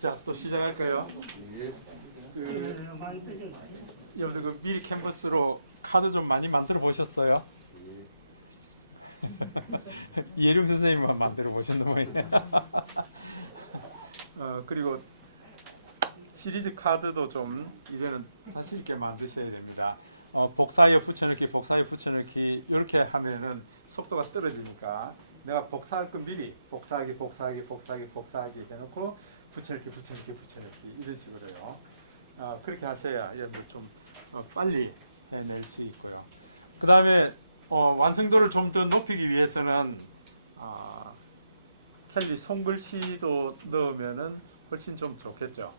자, 또 시작할까요? 여러분들 그 미리 캔버스로 카드 좀 많이 만들어 보셨어요? 이혜룡 선생님만 만들어 보셨나 모양이에요. 그리고 시리즈 카드도 좀 이제는 자신 있게 만드셔야 됩니다. 복사하여 붙여넣기, 복사하여 붙여넣기 이렇게 하면은 속도가 떨어지니까 내가 복사할 건 미리 복사하기, 복사하기, 복사하기, 복사하기 해놓고 붙여넣기, 붙여넣기, 붙여넣기 이런 식으로요. 그렇게 하셔야 여러분들 좀 빨리 해낼 수 있고요. 그 다음에 완성도를 좀 더 높이기 위해서는 캘리 손글씨도 넣으면은 훨씬 좀 좋겠죠.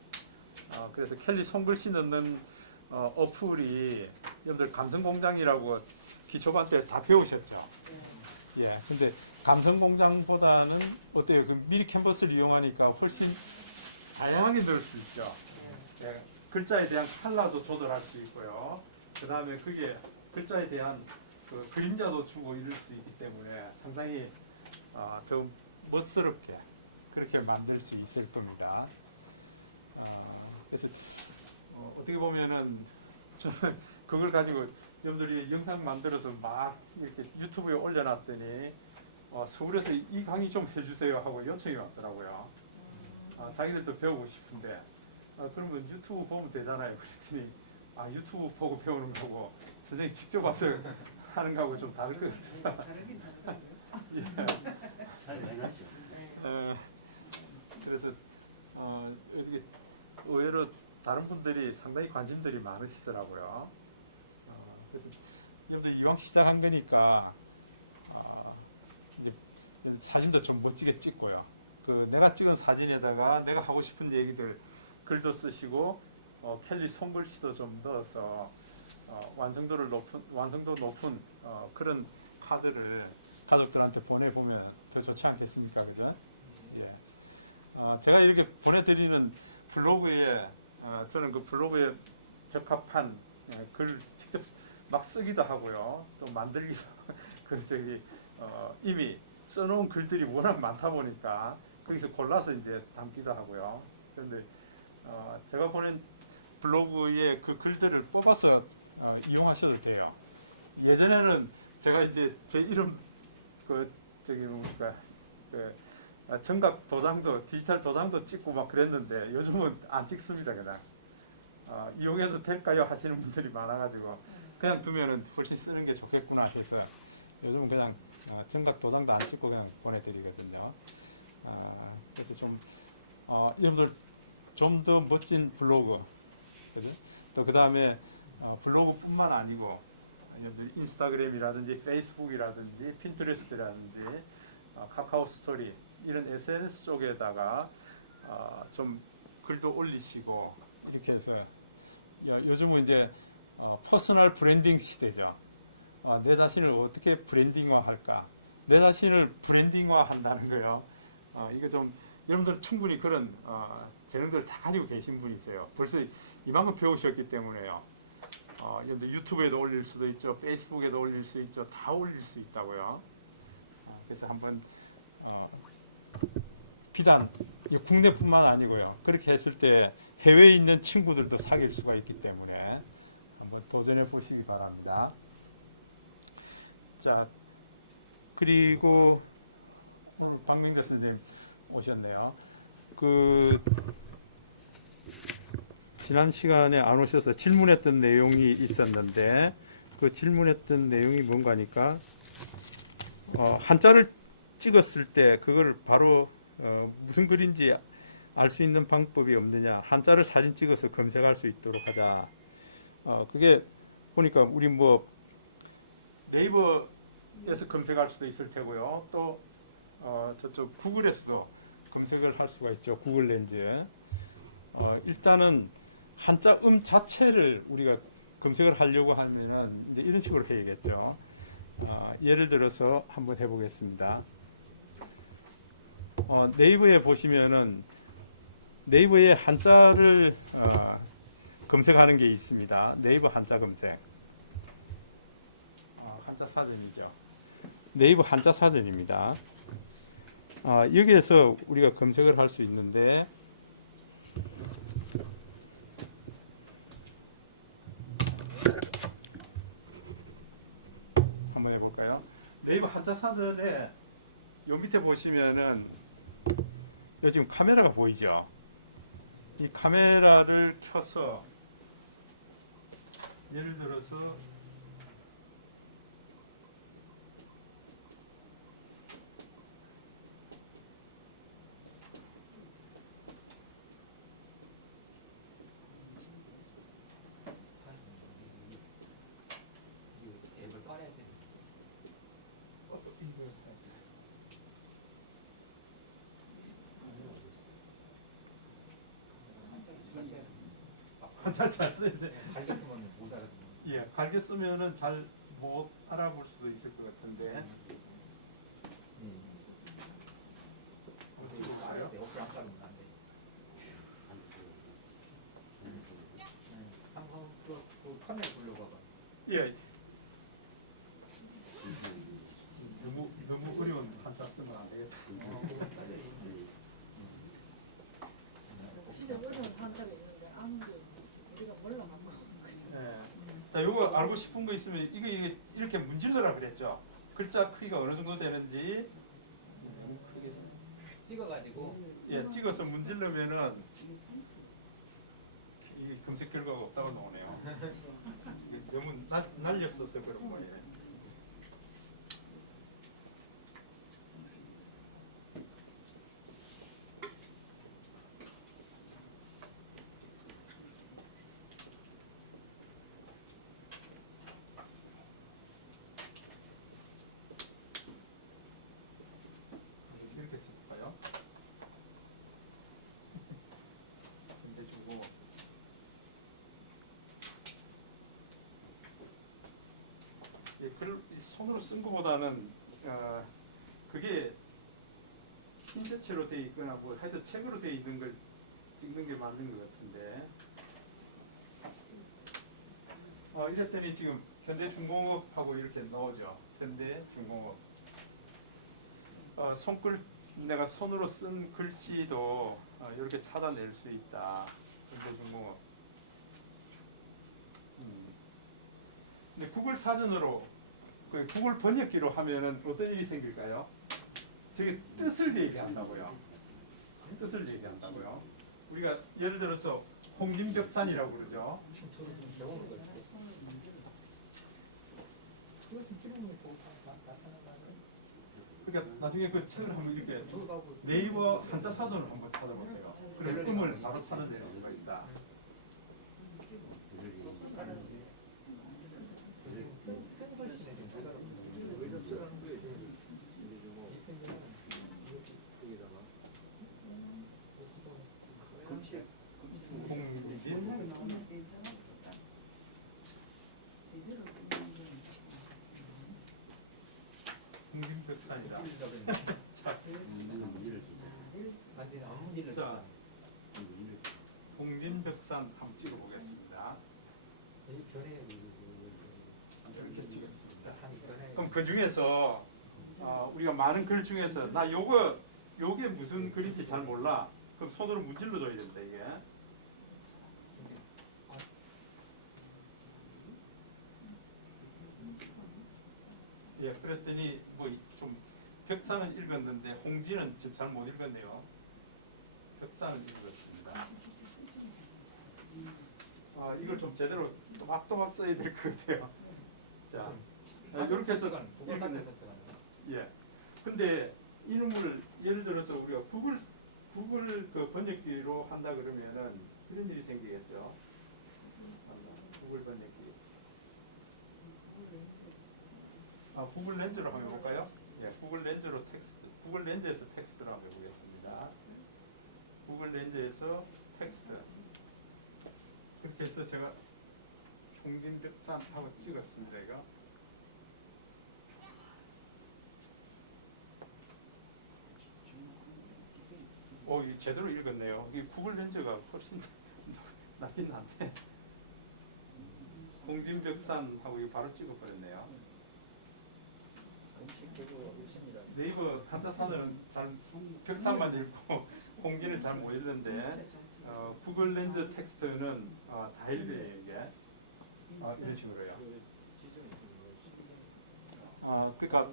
그래서 캘리 손글씨 넣는 어플이 여러분들 감성공장이라고 기초반 때 다 배우셨죠. 예, 근데 감성공장보다는 어때요? 그 미리 캔버스를 이용하니까 훨씬 다양하게 넣을 수 있죠. 예, 글자에 대한 컬러도 조절할 수 있고요. 그 다음에 그게 글자에 대한 그 그림자도 주고 이럴 수 있기 때문에 상당히 더 멋스럽게 그렇게 만들 수 있을 겁니다. 그래서 어떻게 보면은 좀 그걸 가지고 여러분들이 영상 만들어서 막 이렇게 유튜브에 올려놨더니 서울에서 이 강의 좀 해주세요 하고 요청이 왔더라고요. 자기들도 배우고 싶은데 그러면 유튜브 보면 되잖아요. 그랬더니 유튜브 보고 배우는 거고 선생님 직접 와서 하는 거하고 좀 다를 것 같아요. 다르긴 다르다고요? 예. 그래서 어떻게 의외로 다른 분들이 상당히 관심들이 많으시더라고요. 그래서 여러분들 이왕 시작한 거니까 이제 사진도 좀 멋지게 찍고요. 그 내가 찍은 사진에다가 내가 하고 싶은 얘기들 글도 쓰시고 캘리 손글씨도 좀 넣어서 완성도 높은 그런 카드를 가족들한테 보내보면 더 좋지 않겠습니까? 그죠? 예. 제가 이렇게 보내드리는 블로그에 저는 그 블로그에 적합한 글 직접 막 쓰기도 하고요. 또 만들기도 이미 써놓은 글들이 워낙 많다 보니까 거기서 골라서 이제 담기도 하고요. 그런데 제가 보낸 블로그에 그 글들을 뽑아서 이용하셔도 돼요. 예전에는 제가 이제 제 이름 정각 도장도 디지털 도장도 찍고 막 그랬는데 요즘은 안 찍습니다. 그냥 이용해도 될까요 하시는 분들이 많아가지고 그냥 두면은 훨씬 쓰는 게 좋겠구나 해서 요즘은 그냥 정각 도장도 안 찍고 그냥 보내드리거든요. 그래서 좀 여러분들 좀 더 멋진 블로그, 그죠? 또 그 다음에 블로그뿐만 아니고 여러분들 인스타그램이라든지 페이스북이라든지 핀트레스트라든지 카카오 스토리 이런 SNS 쪽에다가 좀 글도 올리시고 이렇게 해서 요즘은 이제 퍼스널 브랜딩 시대죠. 내 자신을 어떻게 브랜딩화 할까? 내 자신을 브랜딩화 한다는 거예요. 이거 좀 여러분들 충분히 그런 재능들을 다 가지고 계신 분이세요. 벌써 이만큼 배우셨기 때문에요. 여러분들 유튜브에도 올릴 수도 있죠. 페이스북에도 올릴 수 있죠. 다 올릴 수 있다고요. 그래서 한번 비단 국내뿐만 아니고요. 그렇게 했을 때 해외에 있는 친구들도 사귈 수가 있기 때문에 한번 도전해 보시기 바랍니다. 자, 그리고 오늘 박명재 선생님 오셨네요. 지난 시간에 안 오셔서 질문했던 내용이 있었는데 그 질문했던 내용이 뭔가 하니까 한자를 찍었을 때 그걸 바로 무슨 글인지 알 수 있는 방법이 없느냐. 한자를 사진 찍어서 검색할 수 있도록 하자. 그게 보니까 우리 뭐 네이버에서 검색할 수도 있을 테고요. 또 저쪽 구글에서도 검색을 할 수가 있죠. 구글 렌즈. 일단은 한자 자체를 우리가 검색을 하려고 하면은 이제 이런 식으로 해야겠죠. 예를 들어서 한번 해보겠습니다. 네이버에 보시면은 네이버에 한자를 검색하는 게 있습니다. 네이버 한자 검색. 한자 사전이죠. 네이버 한자 사전입니다. 여기에서 우리가 검색을 할 수 있는데 한번 해볼까요? 네이버 한자 사전에 요 밑에 보시면은 요 지금 카메라가 보이죠? 이 카메라를 켜서 예를 들어서 앱을 꺼내야 돼. 한자 잘 써야 돼. 갈게 쓰면 못 알아. 예, 갈게 쓰면은 잘 못 알아볼 수도 있을 것 같은데 한번 찍어볼까요? 옆에 안 빠른다. 한번 그 카메라 돌려고 봐봐. 예. 너무 어려운 한자 쓰면 안 되겠다. 진짜 어려운 한자가 있는데 아무리 우리가 몰라갖고 예. 자, 이거 알고 싶은 거 있으면 이게 이렇게 문질러라 그랬죠. 글자 크기가 어느 정도 되는지 너무 크게 찍어가지고 예, 찍어서 문질러면은 이 검색 결과가 없다고 나오네요. 이게 너무 날렸어서 그런 거예요. 이렇게 써볼까요? 근데 지금 뭐 이 손으로 쓴 것보다는 그게 흰대체로 돼 있거나 뭐 하여튼 책으로 돼 있는 걸 찍는 게 맞는 것 같은데 이랬더니 지금 현대중공업하고 이렇게 넣어져. 현대중공업 손글 내가 손으로 쓴 글씨도 이렇게 찾아낼 수 있다. 현대중공업. 근데 구글 사전으로 그 구글 번역기로 하면은 어떤 일이 생길까요? 저게 뜻을 얘기한다고요. 뜻을 얘기한다고요. 우리가 예를 들어서 홍김적산이라고 그러죠. 그러니까 나중에 그 책을 한번 이렇게 네이버 한자 사전을 한번 찾아보세요. 그럼 음을 바로 찾아낼 수가 있다. 홍김벽산이다. 자, 홍림벽산 한번 찍어보겠습니다. 이렇게 찍었습니다. 그럼 그 중에서 우리가 많은 글 중에서 나 요게 무슨 글인지 잘 몰라. 그럼 손으로 문질러 줘야 된다 이게. 예, 그랬더니 뭐 좀 격산은 읽었는데 홍지는 지금 잘 못 읽었네요. 격산은 읽었습니다. 이걸 좀 제대로 또박또박 써야 될 것 같아요. 자, 이렇게 해서 예. 근데 이놈을 예를 들어서 우리가 구글 그 번역기로 한다 그러면은 이런 일이 생기겠죠. 구글 번역기. 구글 렌즈로 한번 해볼까요? 예, 구글 렌즈로 구글 렌즈에서 텍스트로 한번 해보겠습니다. 구글 렌즈에서 텍스트. 그렇게 해서 제가 홍림벽산 하고 찍었습니다. 이거. 이게 제대로 읽었네요. 이게 구글 렌즈가 훨씬 낫긴 한데 홍림벽산 하고 이거 바로 찍어버렸네요. 네이버 한자 사전은 잘 벽산만 읽고 홍기는 잘 못 읽는데 구글 렌즈 텍스트는 다 읽네요 이게. 이런 식으로요. 그러니까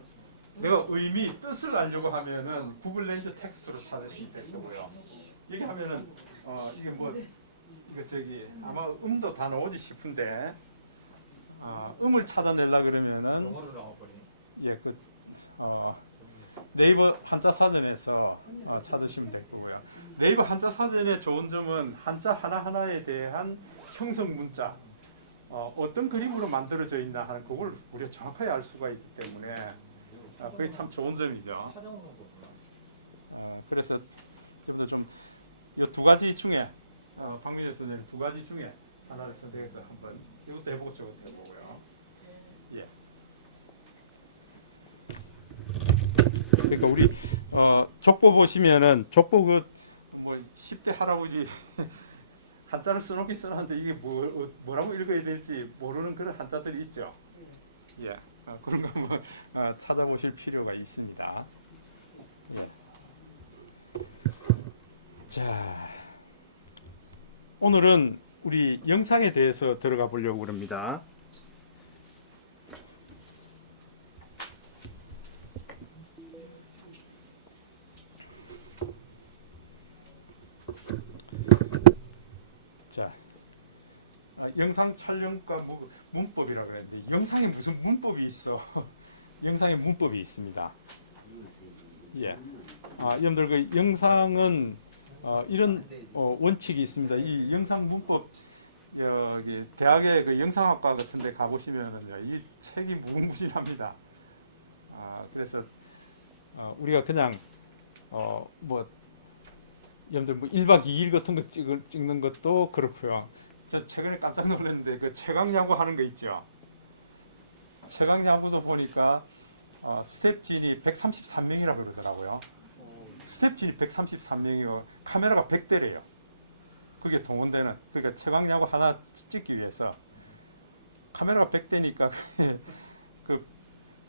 내가 뜻을 알려고 하면은 구글 렌즈 텍스트로 찾으시면 될 거고요. 여기 하면은 이게 뭐 이거 저기 아마 음도 다 나오지 싶은데 음을 찾아내려 그러면은 영어로 나와버리네. 예, 네이버 한자 사전에서 찾으시면 될 거고요. 네이버 한자 사전의 좋은 점은 한자 하나하나에 대한 형성 문자 어떤 그림으로 만들어져 있나 하는 그걸 우리가 정확하게 알 수가 있기 때문에 그게 참 좋은 점이죠. 찾아오는 거. 그래서 여러분들 좀 이 두 가지 중에 박민현 선생님 두 가지 중에 하나를 선택해서 한번 이것도 해보고 저것도 해보고요. 예. 그러니까 우리 족보 보시면은 족보 뭐 10대 할아버지 한자를 써놓긴 써놨는데 이게 뭐라고 읽어야 될지 모르는 그런 한자들이 있죠. 예, 그런 거 한번 찾아보실 필요가 있습니다. 예. 자, 오늘은 우리 영상에 대해서 들어가 보려고 합니다. 자, 영상 촬영과 문법이라 그랬는데 영상에 무슨 문법이 있어? 영상에 문법이 있습니다. 예, 여러분들 그 영상은 이런 원칙이 있습니다. 이 영상 문법 여기 대학의 그 영상학과 같은데 가보시면은요, 이 책이 무궁무진합니다. 그래서 우리가 그냥 뭐 여러분들 뭐 1박 2일 같은 거 찍는 것도 그렇고요. 저 최근에 깜짝 놀랐는데 그 최강야구 하는 거 있죠. 최강야구도 보니까 스텝진이 133명이라 그러더라고요. 스텝진이 133명이고 카메라가 100대래요. 그게 동원되는. 그러니까 최강야구 하나 찍기 위해서 카메라가 100대니까 그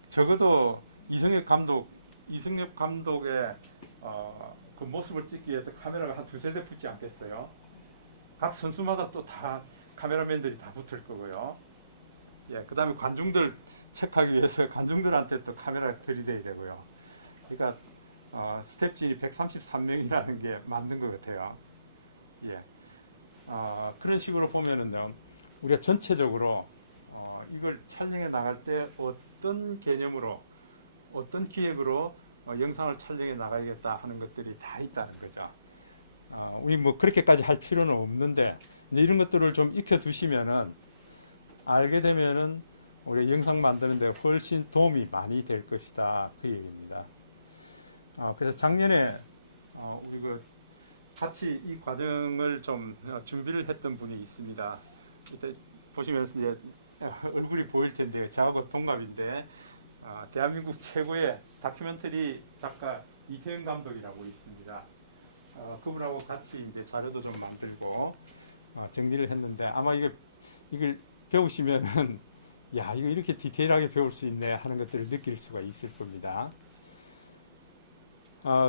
적어도 이승엽 감독의 그 모습을 찍기 위해서 카메라가 한 두세 대 붙지 않겠어요? 각 선수마다 또 다 카메라맨들이 다 붙을 거고요. 예, 그다음에 관중들 체크하기 위해서 관중들한테 또 카메라 들이대야 되고요. 그러니까 스텝진이 133명이라는 게 맞는 것 같아요. 예, 그런 식으로 보면은요, 우리가 전체적으로 이걸 촬영해 나갈 때 어떤 개념으로, 어떤 기획으로 영상을 촬영해 나가야겠다 하는 것들이 다 있다는 거죠. 우리 뭐 그렇게까지 할 필요는 없는데 이런 것들을 좀 익혀두시면은 알게 되면은 우리 영상 만드는데 훨씬 도움이 많이 될 것이다, 그 얘기입니다. 그래서 작년에 우리 그 같이 이 과정을 좀 준비를 했던 분이 있습니다. 이때 보시면 이제 얼굴이 보일 텐데 저하고 동갑인데 대한민국 최고의 다큐멘터리 작가 이태영 감독이라고 있습니다. 그분하고 같이 이제 자료도 좀 만들고 정리를 했는데 아마 이걸 배우시면은 야, 이거 이렇게 디테일하게 배울 수 있네 하는 것들을 느낄 수가 있을 겁니다.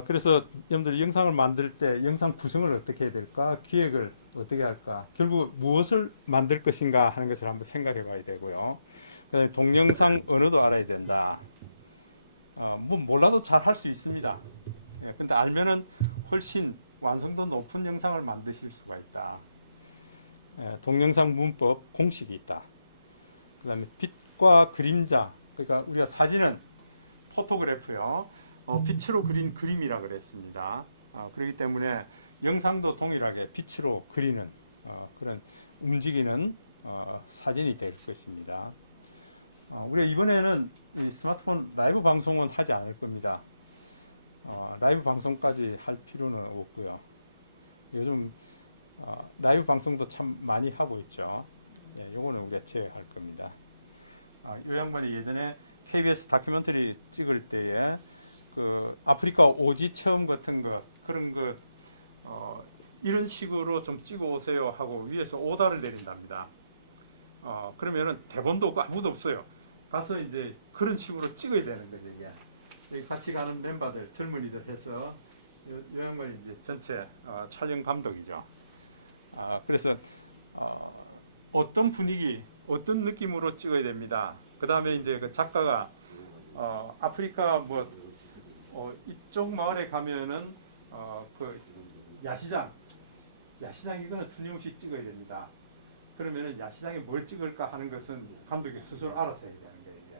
그래서 여러분들이 영상을 만들 때 영상 구성을 어떻게 해야 될까, 기획을 어떻게 할까, 결국 무엇을 만들 것인가 하는 것을 한번 생각해 봐야 되고요. 그 다음에 동영상 언어도 알아야 된다. 뭐 몰라도 잘 할 수 있습니다. 예, 근데 알면은 훨씬 완성도 높은 영상을 만드실 수가 있다. 예, 동영상 문법 공식이 있다. 그 다음에 빛과 그림자, 그러니까 우리가 사진은 포토그래프요, 빛으로 그린 그림이라 그랬습니다. 그렇기 때문에 영상도 동일하게 빛으로 그리는 그런 움직이는 사진이 될 것입니다. 우리가 이번에는 이 스마트폰 라이브 방송은 하지 않을 겁니다. 라이브 방송까지 할 필요는 없고요. 요즘 라이브 방송도 참 많이 하고 있죠. 예, 요거는 우리가 제외할 겁니다. 요 양반이 예전에 KBS 다큐멘터리 찍을 때에 그 아프리카 오지 체험 같은 거, 그런 거 이런 식으로 좀 찍어 오세요 하고 위에서 오다를 내린답니다. 그러면은 대본도 없고 아무도 없어요. 가서 이제 그런 식으로 찍어야 되는 거죠. 이게 여기 같이 가는 멤버들, 젊은이들 해서 요 양반이 이제 전체 촬영 감독이죠. 그래서 어떤 분위기, 어떤 느낌으로 찍어야 됩니다. 그 다음에 이제 그 작가가 아프리카 뭐 이쪽 마을에 가면은 그 야시장 이거는 틀림없이 찍어야 됩니다. 그러면은 야시장에 뭘 찍을까 하는 것은 감독이 스스로 알아서 해야 되는 거예요. 이게.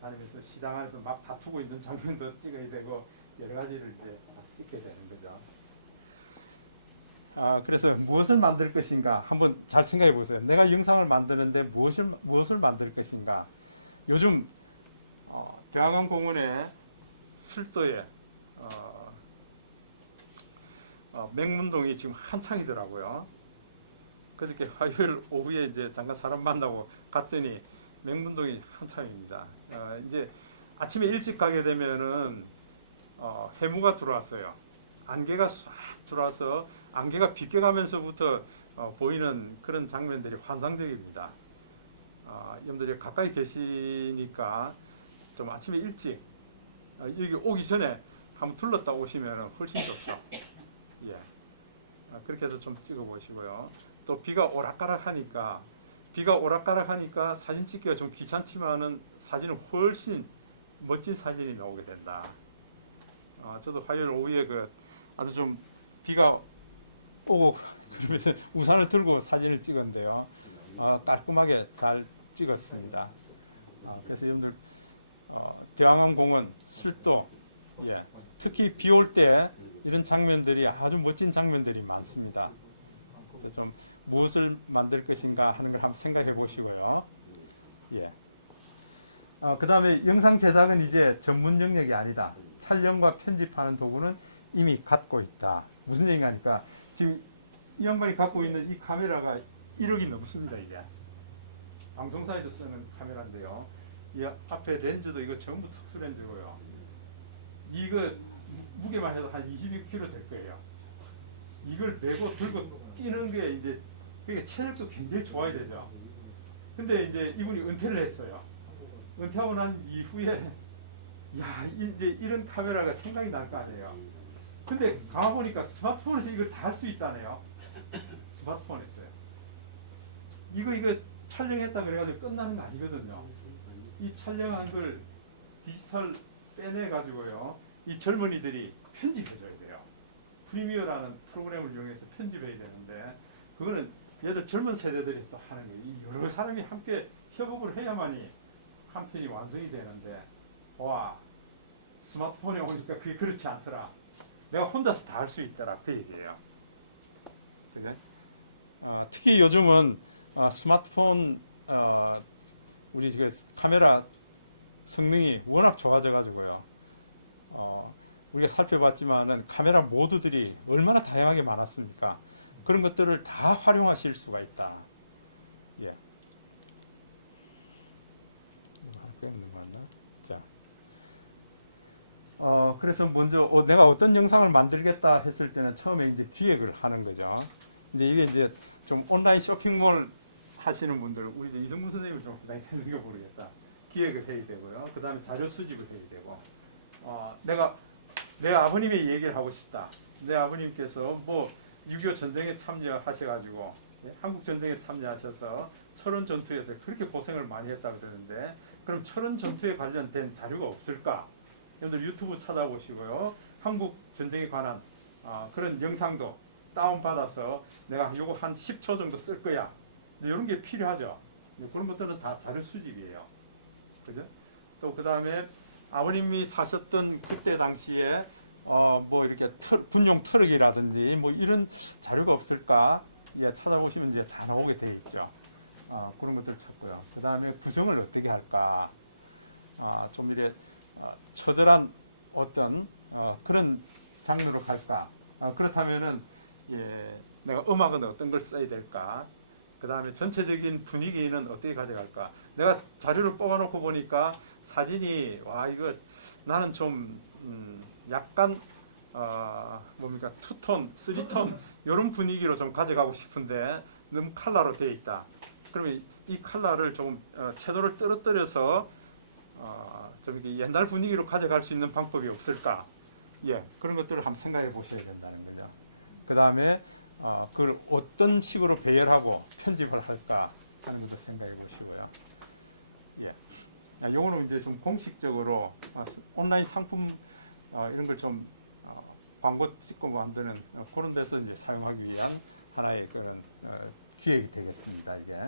다니면서 시장 안에서 막 다투고 있는 장면도 찍어야 되고 여러 가지를 이제 찍게 되는 거죠. 그래서 무엇을 만들 것인가 한번 잘 생각해 보세요. 내가 영상을 만드는데 무엇을 만들 것인가. 요즘 대왕암공원의 술도에 맹문동이 지금 한창이더라고요. 그저께 화요일 오후에 이제 잠깐 사람 만나고 갔더니 맹문동이 한창입니다. 이제 아침에 일찍 가게 되면은 해무가 들어왔어요. 안개가 싹 들어와서 안개가 빗겨가면서부터 보이는 그런 장면들이 환상적입니다. 여러분들이 가까이 계시니까 좀 아침에 일찍 여기 오기 전에 한번 둘렀다 오시면 훨씬 좋죠. 예. 그렇게 해서 좀 찍어 보시고요. 또 비가 오락가락하니까 사진 찍기가 좀 귀찮지만은 사진은 훨씬 멋진 사진이 나오게 된다. 저도 화요일 오후에 아주 좀 비가 오고 그러면서 우산을 들고 사진을 찍었는데요. 깔끔하게 잘 찍었습니다. 그래서 여러분들 대왕암공원 술도 특히 비 올 때 이런 장면들이 아주 멋진 장면들이 많습니다. 그래서 좀 무엇을 만들 것인가 하는 걸 한번 생각해 보시고요. 그 다음에 영상 제작은 이제 전문 영역이 아니다. 촬영과 편집하는 도구는 이미 갖고 있다. 무슨 얘기가 하니까 지금 이 양반이 갖고 있는 이 카메라가 1억이 넘습니다. 이게 방송사에서 쓰는 카메라인데요. 이 앞에 렌즈도 이거 전부 특수 렌즈고요. 이거 무게만 해도 한 22kg 될 거예요. 이걸 메고 들고 뛰는 게 이제 그게 체력도 굉장히 좋아야 되죠. 근데 이제 이분이 은퇴를 했어요. 은퇴하고 난 이후에 이제 이런 카메라가 생각이 날 거 아니에요. 근데 가보니까 스마트폰에서 이걸 다 할 수 있다네요. 스마트폰에서요. 이거 촬영했다 그래가지고 끝나는 거 아니거든요. 이 촬영한 걸 디지털 빼내가지고요. 이 젊은이들이 편집해줘야 돼요. 프리미어라는 프로그램을 이용해서 편집해야 되는데 그거는 얘들 젊은 세대들이 또 하는 거예요. 여러 사람이 함께 협업을 해야만이 한 편이 완성이 되는데 스마트폰에 오니까 그게 그렇지 않더라. 내가 혼자서 다 할 수 있더라. 그 얘기예요. 그죠? 특히 요즘은 스마트폰 우리 지금 카메라 성능이 워낙 좋아져 가지고요. 우리가 살펴봤지만은 카메라 모드들이 얼마나 다양하게 많았습니까? 그런 것들을 다 활용하실 수가 있다. 뭐 하나 빼는 거 맞나? 자, 그래서 먼저 내가 어떤 영상을 만들겠다 했을 때는 처음에 이제 기획을 하는 거죠. 근데 이게 이제 좀 온라인 쇼핑몰 하시는 분들, 우리 이승문 선생님은 좀 굉장히 되는가 모르겠다. 기획을 해야 되고요. 그 다음에 자료 수집을 해야 되고, 내 아버님의 얘기를 하고 싶다. 내 아버님께서 뭐 6.25 전쟁에 참여하셔가지고 한국 전쟁에 참여하셔서 철원 전투에서 그렇게 고생을 많이 했다 그러는데 그럼 철원 전투에 관련된 자료가 없을까? 여러분들 유튜브 찾아보시고요. 한국 전쟁에 관한 그런 영상도 다운받아서 내가 요거 한 10초 정도 쓸 거야. 이런 게 필요하죠. 그런 것들은 다 자료 수집이에요. 그죠? 또 그 다음에 아버님이 사셨던 그때 당시에 뭐 이렇게 군용 트럭이라든지 뭐 이런 자료가 없을까? 찾아보시면 이제 다 나오게 되어 있죠. 그런 것들 찾고요. 그 다음에 구성을 어떻게 할까? 좀 이래 처절한 어떤 그런 장르로 갈까? 그렇다면은 내가 음악은 어떤 걸 써야 될까? 그 다음에 전체적인 분위기는 어떻게 가져갈까? 내가 자료를 뽑아놓고 보니까 사진이 이거 나는 좀 약간 뭡니까 투톤, 쓰리톤 이런 분위기로 좀 가져가고 싶은데 너무 컬러로 되어 있다. 그러면 이 컬러를 좀 채도를 떨어뜨려서 좀 옛날 분위기로 가져갈 수 있는 방법이 없을까? 그런 것들을 한번 생각해 보셔야 된다는 거죠. 그 다음에 그걸 어떤 식으로 배열하고 편집을 할까 하는 것도 생각해 보시고요. 요거는 이제 좀 공식적으로 온라인 상품 이런 걸 좀 광고 찍고 만드는 그런 데서 이제 사용하기 위한 하나의 그런 기획이 되겠습니다. 이게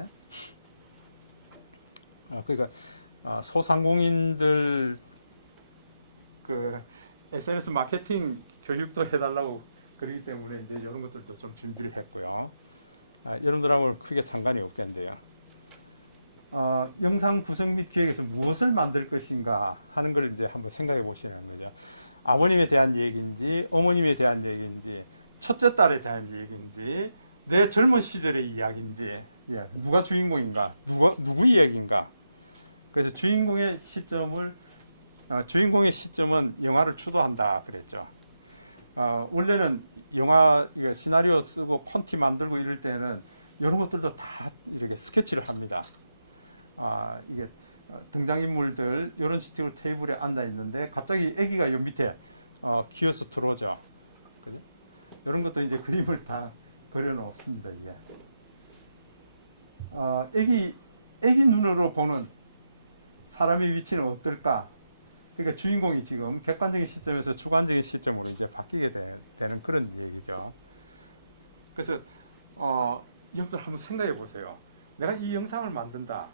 그러니까 소상공인들 그 SNS 마케팅 교육도 해달라고 그러기 때문에 이제 이런 것들도 좀 준비를 했고요. 여러분들하고는 크게 상관이 없겠는데요. 영상 구성 및 기획에서 무엇을 만들 것인가 하는 걸 이제 한번 생각해 보시라는 거죠. 아버님에 대한 얘기인지, 어머님에 대한 얘기인지, 첫째 딸에 대한 얘기인지, 내 젊은 시절의 이야기인지, 누가 주인공인가, 누구 이야기인가. 그래서 주인공의 시점은 영화를 주도한다 그랬죠. 원래는 영화 이거 시나리오 쓰고 콘티 만들고 이럴 때는 이런 것들도 다 이렇게 스케치를 합니다. 이게 등장인물들 이런 식으로 테이블에 앉아 있는데 갑자기 아기가 요 밑에 기어서 들어오죠. 그죠? 이런 것도 이제 그림을 다 그려 놓습니다. 이게 아기 눈으로 보는 사람의 위치는 어떨까? 그러니까 주인공이 지금 객관적인 시점에서 주관적인 시점으로 이제 바뀌게 되는 그런 얘기죠. 그래서 여러분들 한번 생각해 보세요. 내가 이 영상을 만든다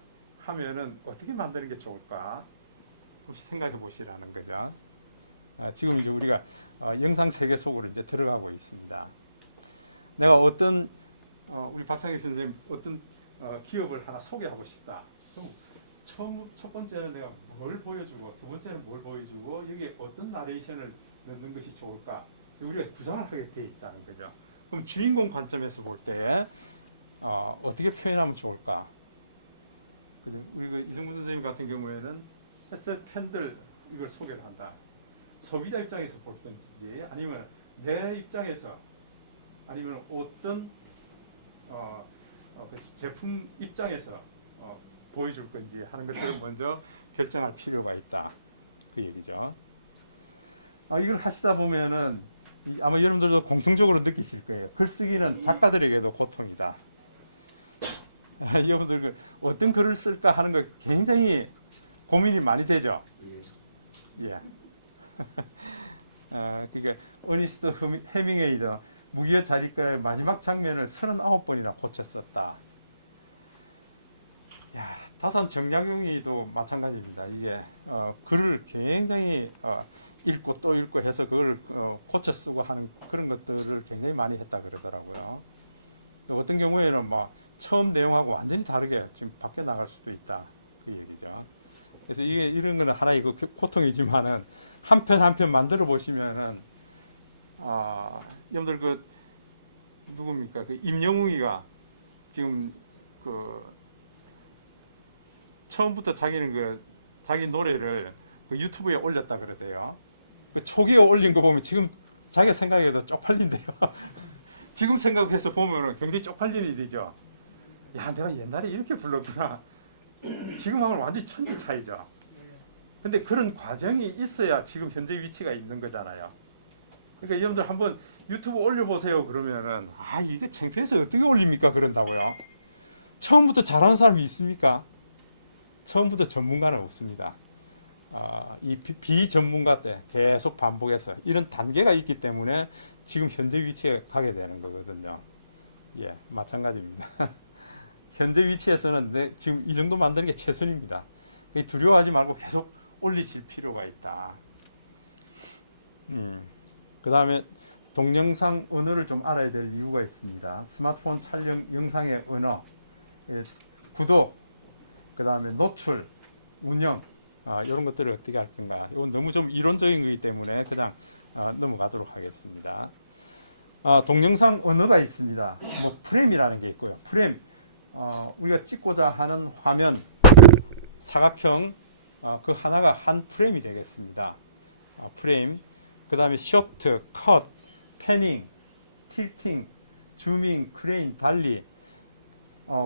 하면은 어떻게 만드는 게 좋을까? 혹시 생각해 보시라는 거죠. 지금 이제 우리가 영상 세계 속으로 이제 들어가고 있습니다. 내가 어떤 우리 박상희 선생님 어떤 기업을 하나 소개하고 싶다. 첫 번째는 내가 뭘 보여주고 두 번째는 뭘 보여주고 여기에 어떤 나레이션을 넣는 것이 좋을까? 우리가 구상을 하게 돼 있다는 거죠. 그럼 주인공 관점에서 볼 때 어떻게 표현하면 좋을까? 우리 그 이성구 선생님 같은 경우에는 SF 팬들 이걸 소개를 한다. 소비자 입장에서 볼 건지 아니면 내 입장에서 아니면 어떤 제품 입장에서 보여줄 건지 하는 것들을 먼저 결정할 필요가 있다. 그 얘기죠. 이걸 하시다 보면은 아마 여러분들도 공통적으로 느끼실 거예요. 글쓰기는 작가들에게도 고통이다. 여러분들 어떤 글을 쓸까 하는 거 굉장히 고민이 많이 되죠. 예. 그러니까 어니스트 해밍웨이도 무기여 자리가의 마지막 장면을 39번이나 고쳤었다. 다산 정약용이도 마찬가지입니다. 이게 글을 굉장히 읽고 또 읽고 해서 그걸 고쳐 쓰고 하는 그런 것들을 굉장히 많이 했다 그러더라고요. 어떤 경우에는 뭐 처음 내용하고 완전히 다르게 지금 바뀌어 나갈 수도 있다 그 얘기죠. 그래서 이게 이런 거는 하나의 그 고통이지만은 한 편 한 편 만들어 보시면은 여러분들 그 누굽니까 그 임영웅이가 지금 그 처음부터 자기는 그 자기 노래를 그 유튜브에 올렸다 그러대요. 그 초기에 올린 거 보면 지금 자기가 생각해도 쪽팔린대요. 지금 생각해서 보면은 굉장히 쪽팔리는 일이죠. 야, 내가 옛날에 이렇게 불렀구나. 지금하고는 완전히 천지 차이죠. 근데 그런 과정이 있어야 지금 현재 위치가 있는 거잖아요. 그러니까 여러분들 한번 유튜브 올려보세요 그러면은 이게 창피해서 어떻게 올립니까 그런다고요. 처음부터 잘하는 사람이 있습니까? 처음부터 전문가는 없습니다. 이 비전문가 때 계속 반복해서 이런 단계가 있기 때문에 지금 현재 위치에 가게 되는 거거든요. 예, 마찬가지입니다. 현재 위치에서는 지금 이 정도 만드는 게 최선입니다. 두려워하지 말고 계속 올리실 필요가 있다. 그 다음에 동영상 언어를 좀 알아야 될 이유가 있습니다. 스마트폰 촬영 영상의 언어, 구도, 그 다음에 노출, 운영 이런 것들을 어떻게 할 건가. 이건 너무 좀 이론적인 거기 때문에 그냥 넘어가도록 하겠습니다. 동영상 언어가 있습니다. 뭐 프레임이라는 게 있고요. 프레임, 우리가 찍고자 하는 화면 사각형 그 하나가 한 프레임이 되겠습니다. 프레임, 그 다음에 쇼트, 컷, 패닝, 틸팅, 줌인, 크레인, 달리.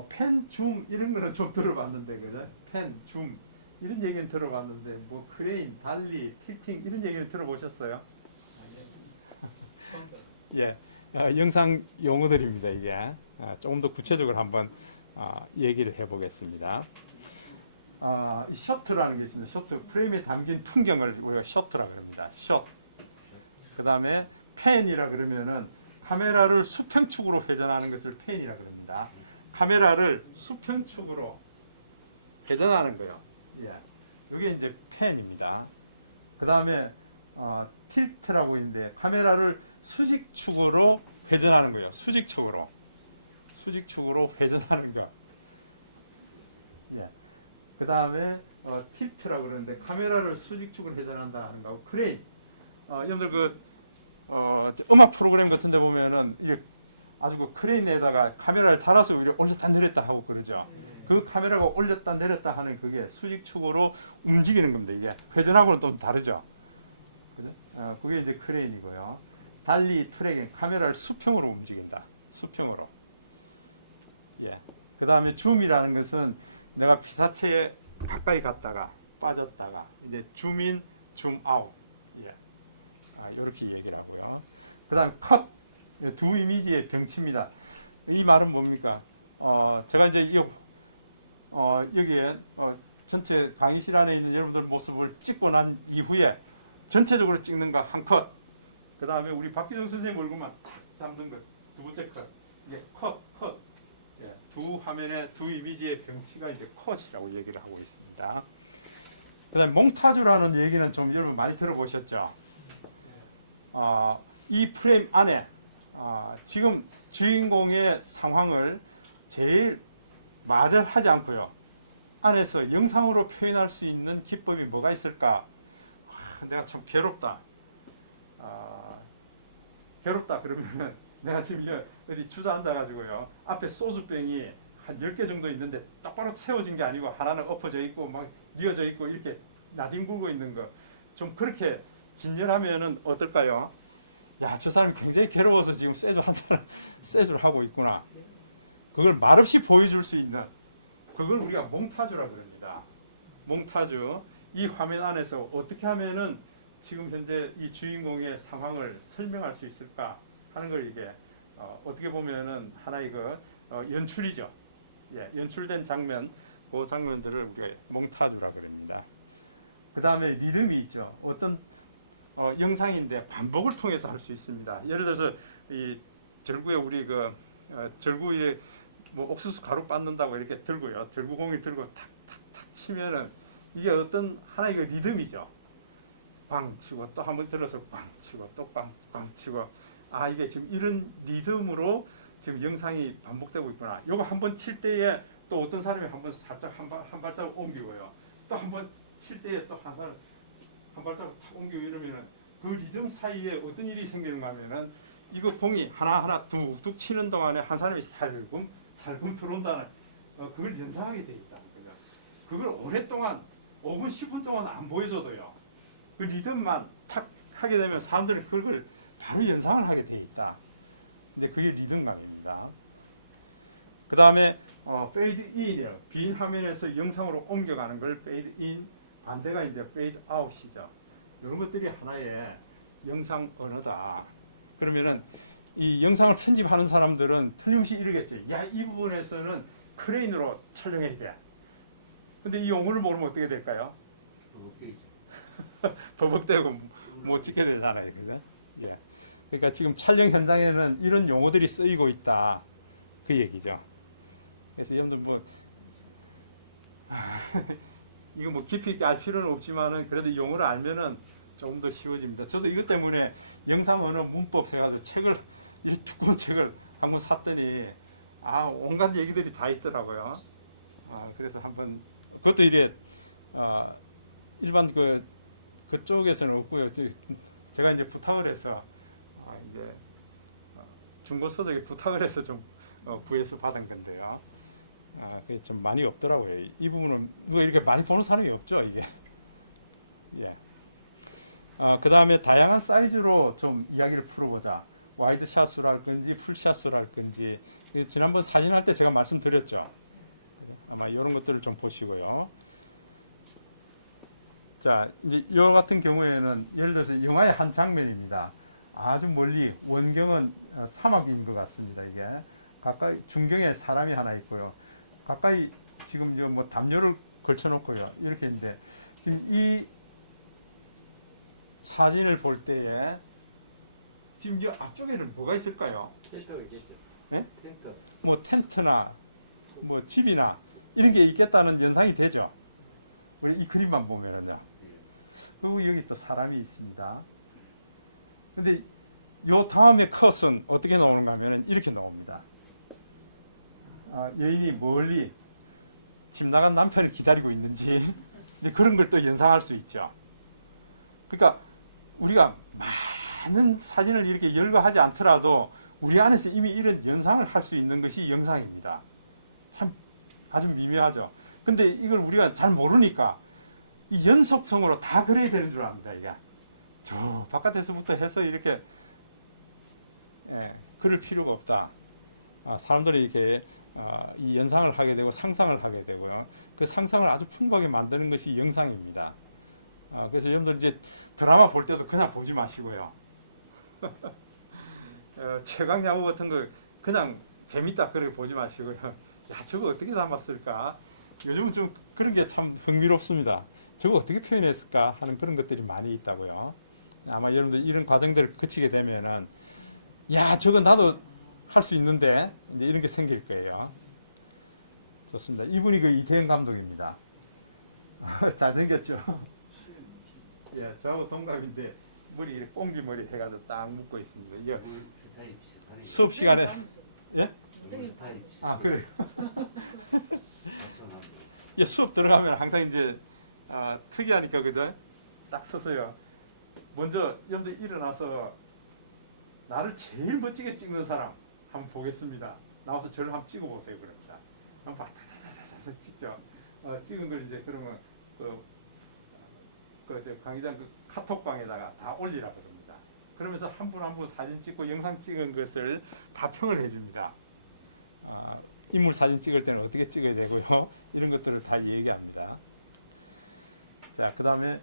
펜, 줌 이런 거는 좀 들어봤는데 그죠? 펜, 줌 이런 얘기는 들어봤는데 뭐 크레인, 달리, 틸팅 이런 얘기는 들어보셨어요? 예, 영상 용어들입니다 이게. 조금 더 구체적으로 한번 얘기를 해보겠습니다. 이 셔트라는 게 있습니다. 셔트, 프레임에 담긴 풍경을 우리가 셔트라 그럽니다. 셔트. 그 다음에 팬이라 그러면은 카메라를 수평축으로 회전하는 것을 팬이라 그럽니다. 카메라를 수평축으로 회전하는 거요. 예. 이게 이제 팬입니다. 그 다음에 틸트라고 있는데 카메라를 수직축으로 회전하는 거예요. 수직축으로 회전하는 거. 예. 그 다음에 틸트라고 그러는데 카메라를 수직축으로 회전한다 하는 거고 크레인. 여러분들 음악 프로그램 같은데 보면은 이게 아주 그 크레인에다가 카메라를 달아서 이렇게 올렸다 내렸다 하고 그러죠. 그 카메라가 올렸다 내렸다 하는 그게 수직축으로 움직이는 겁니다. 이게 회전하고는 또 다르죠. 그죠? 그게 이제 크레인이고요. 달리 트래킹, 카메라를 수평으로 움직인다. 수평으로. 예. 그 다음에 줌이라는 것은 내가 피사체에 가까이 갔다가 빠졌다가 이제 줌인, 줌아웃. 예. 이렇게 얘기를 하고요. 그 다음에 컷. 두 이미지의 병치입니다. 이 말은 뭡니까? 제가 이제 여기에 전체 강의실 안에 있는 여러분들 모습을 찍고 난 이후에 전체적으로 찍는 거 한 컷. 그 다음에 우리 박기정 선생님 얼굴만 탁 잡는 것 두 번째 컷. 이게 컷. 예, 두 화면의 두 이미지의 병치가 이제 컷이라고 얘기를 하고 있습니다. 그 다음에 몽타주라는 얘기는 좀 여러분 많이 들어보셨죠? 이 프레임 안에 지금 주인공의 상황을 제일 말을 하지 않고요. 안에서 영상으로 표현할 수 있는 기법이 뭐가 있을까? 내가 참 괴롭다. 괴롭다 그러면 내가 지금 어디 주저앉아가지고요. 앞에 소주병이 한 10개 정도 있는데 똑바로 세워진 게 아니고 하나는 엎어져 있고 막 뉘어져 있고 이렇게 나뒹굴고 있는 거. 좀 그렇게 진열하면은 어떨까요? 야, 저 사람이 굉장히 괴로워서 지금 세주를 하고 있구나. 그걸 말없이 보여줄 수 있는 그걸 우리가 몽타주라고 그럽니다. 몽타주. 이 화면 안에서 어떻게 하면은 지금 현재 이 주인공의 상황을 설명할 수 있을까 하는 걸 이게 어떻게 보면은 하나의 연출이죠. 예, 연출된 장면, 그 장면들을 우리가 몽타주라 그럽니다. 그 다음에 리듬이 있죠. 어떤 영상인데 반복을 통해서 할 수 있습니다. 예를 들어서 이 절구에 우리 절구에 뭐 옥수수 가루 빻는다고 이렇게 들고요. 절구공을 들고 탁탁탁 치면은 이게 어떤 하나의 리듬이죠. 꽝 치고 또 한번 들어서 꽝 치고 또 꽝 치고 이게 지금 이런 리듬으로 지금 영상이 반복되고 있구나. 요거 한번 칠 때에 또 어떤 사람이 한번 살짝 한 발자국 옮기고요. 또 한번 칠 때에 또 한 사람 한 발자국 탁 옮기고 이러면은 그 리듬 사이에 어떤 일이 생기는가 하면은 이거 공이 하나하나 뚝뚝 치는 동안에 한 사람이 살금 들어온다는 그걸 연상하게 돼 있다는 거죠. 그걸 오랫동안 5분 10분 동안 안 보여줘도요. 그 리듬만 탁 하게 되면 사람들은 그걸 바로 연상을 하게 돼 있다. 근데 그게 리듬감입니다. 그 다음에 페이드 인이에요. 빈 화면에서 영상으로 옮겨가는 걸 페이드 인, 반대가 이제 페이드 아웃이죠. 이런 것들이 하나의 영상 언어다. 그러면은 이 영상을 편집하는 사람들은 틀림없이 이러겠죠. 야, 이 부분에서는 크레인으로 촬영해야 돼. 근데 이 용어를 모르면 어떻게 될까요? 버벅대고 못 찍게 되잖아요. 그죠? 예. 그러니까 지금 촬영 현장에는 이런 용어들이 쓰이고 있다. 그 얘기죠. 그래서 여러분들 이거 깊이 있게 알 필요는 없지만은 그래도 용어를 알면은 조금 더 쉬워집니다. 저도 이것 때문에 영상 언어 문법 해가지고 책을 이 두꺼운 책을 한 권 샀더니 온갖 얘기들이 다 있더라고요. 그래서 한번 그것도 이래 일반 그쪽에서는 없고요. 제가 이제 부탁을 해서 이제 중고서적에 부탁을 해서 좀 구해서 받은 건데요. 그게 좀 많이 없더라고요. 이 부분은 누가 이렇게 많이 보는 사람이 없죠, 이게. 예. 그 다음에 다양한 사이즈로 좀 이야기를 풀어보자. 와이드 샷으로 할 건지 풀샷으로 할 건지 지난번 사진 할 때 제가 말씀드렸죠. 아마 이런 것들을 좀 보시고요. 자, 이제 이 같은 경우에는 예를 들어서 영화의 한 장면입니다. 아주 멀리 원경은 사막인 것 같습니다. 이게 가까이 중경에 사람이 하나 있고요. 가까이 지금 뭐 담요를 걸쳐놓고요. 이렇게 있는데 지금 이 사진을 볼 때에 지금 이 앞쪽에는 뭐가 있을까요? 예? 뭐 텐트나 뭐 집이나 이런 게 있겠다는 연상이 되죠. 우리 이 그림만 보면은요. 그리고 여기 또 사람이 있습니다. 근데 요 다음에 컷은 어떻게 나오는가 하면은 이렇게 나옵니다. 여인이 멀리 집 나간 남편을 기다리고 있는지 그런 걸 또 연상할 수 있죠. 그러니까 우리가 많은 사진을 이렇게 열거하지 않더라도 우리 안에서 이미 이런 연상을 할 수 있는 것이 영상입니다. 참 아주 미묘하죠. 근데 이걸 우리가 잘 모르니까 이 연속성으로 다 그려야 되는 줄 압니다. 이게 저 바깥에서부터 해서 이렇게 그릴 필요가 없다. 사람들이 이렇게 이 연상을 하게 되고 상상을 하게 되고요. 그 상상을 아주 풍부하게 만드는 것이 영상입니다. 그래서 여러분들 이제 드라마 볼 때도 그냥 보지 마시고요. 최강야구 같은 거 그냥 재밌다 그래 보지 마시고요. 야, 저거 어떻게 담았을까? 요즘은 좀 그런 게 참 흥미롭습니다. 저거 어떻게 표현했을까 하는 그런 것들이 많이 있다고요. 아마 여러분들 이런 과정들을 거치게 되면은 야, 저거 나도 할 수 있는데 이제 이런 게 생길 거예요. 좋습니다. 이분이 그 이태영 감독입니다. 잘생겼죠? 예, 저하고 동갑인데 머리 꽁지 머리 해가지고 딱 묶고 있습니다. 이거 수업 시간에 예? 그래. 예, 수업 들어가면 항상 이제 특이하니까 그죠? 딱 서서요. 먼저 여러분들 일어나서 나를 제일 멋지게 찍는 사람 한번 보겠습니다. 나와서 저를 한번 찍어보세요. 그럽니다. 막 찍죠. 찍은 걸 이제 그러면 강의장 카톡방에다가 다 올리라 그럽니다. 그러면서 한 분 한 분 사진 찍고 영상 찍은 것을 다 평을 해줍니다. 인물 사진 찍을 때는 어떻게 찍어야 되고요. 이런 것들을 다 얘기합니다. 자, 그 다음에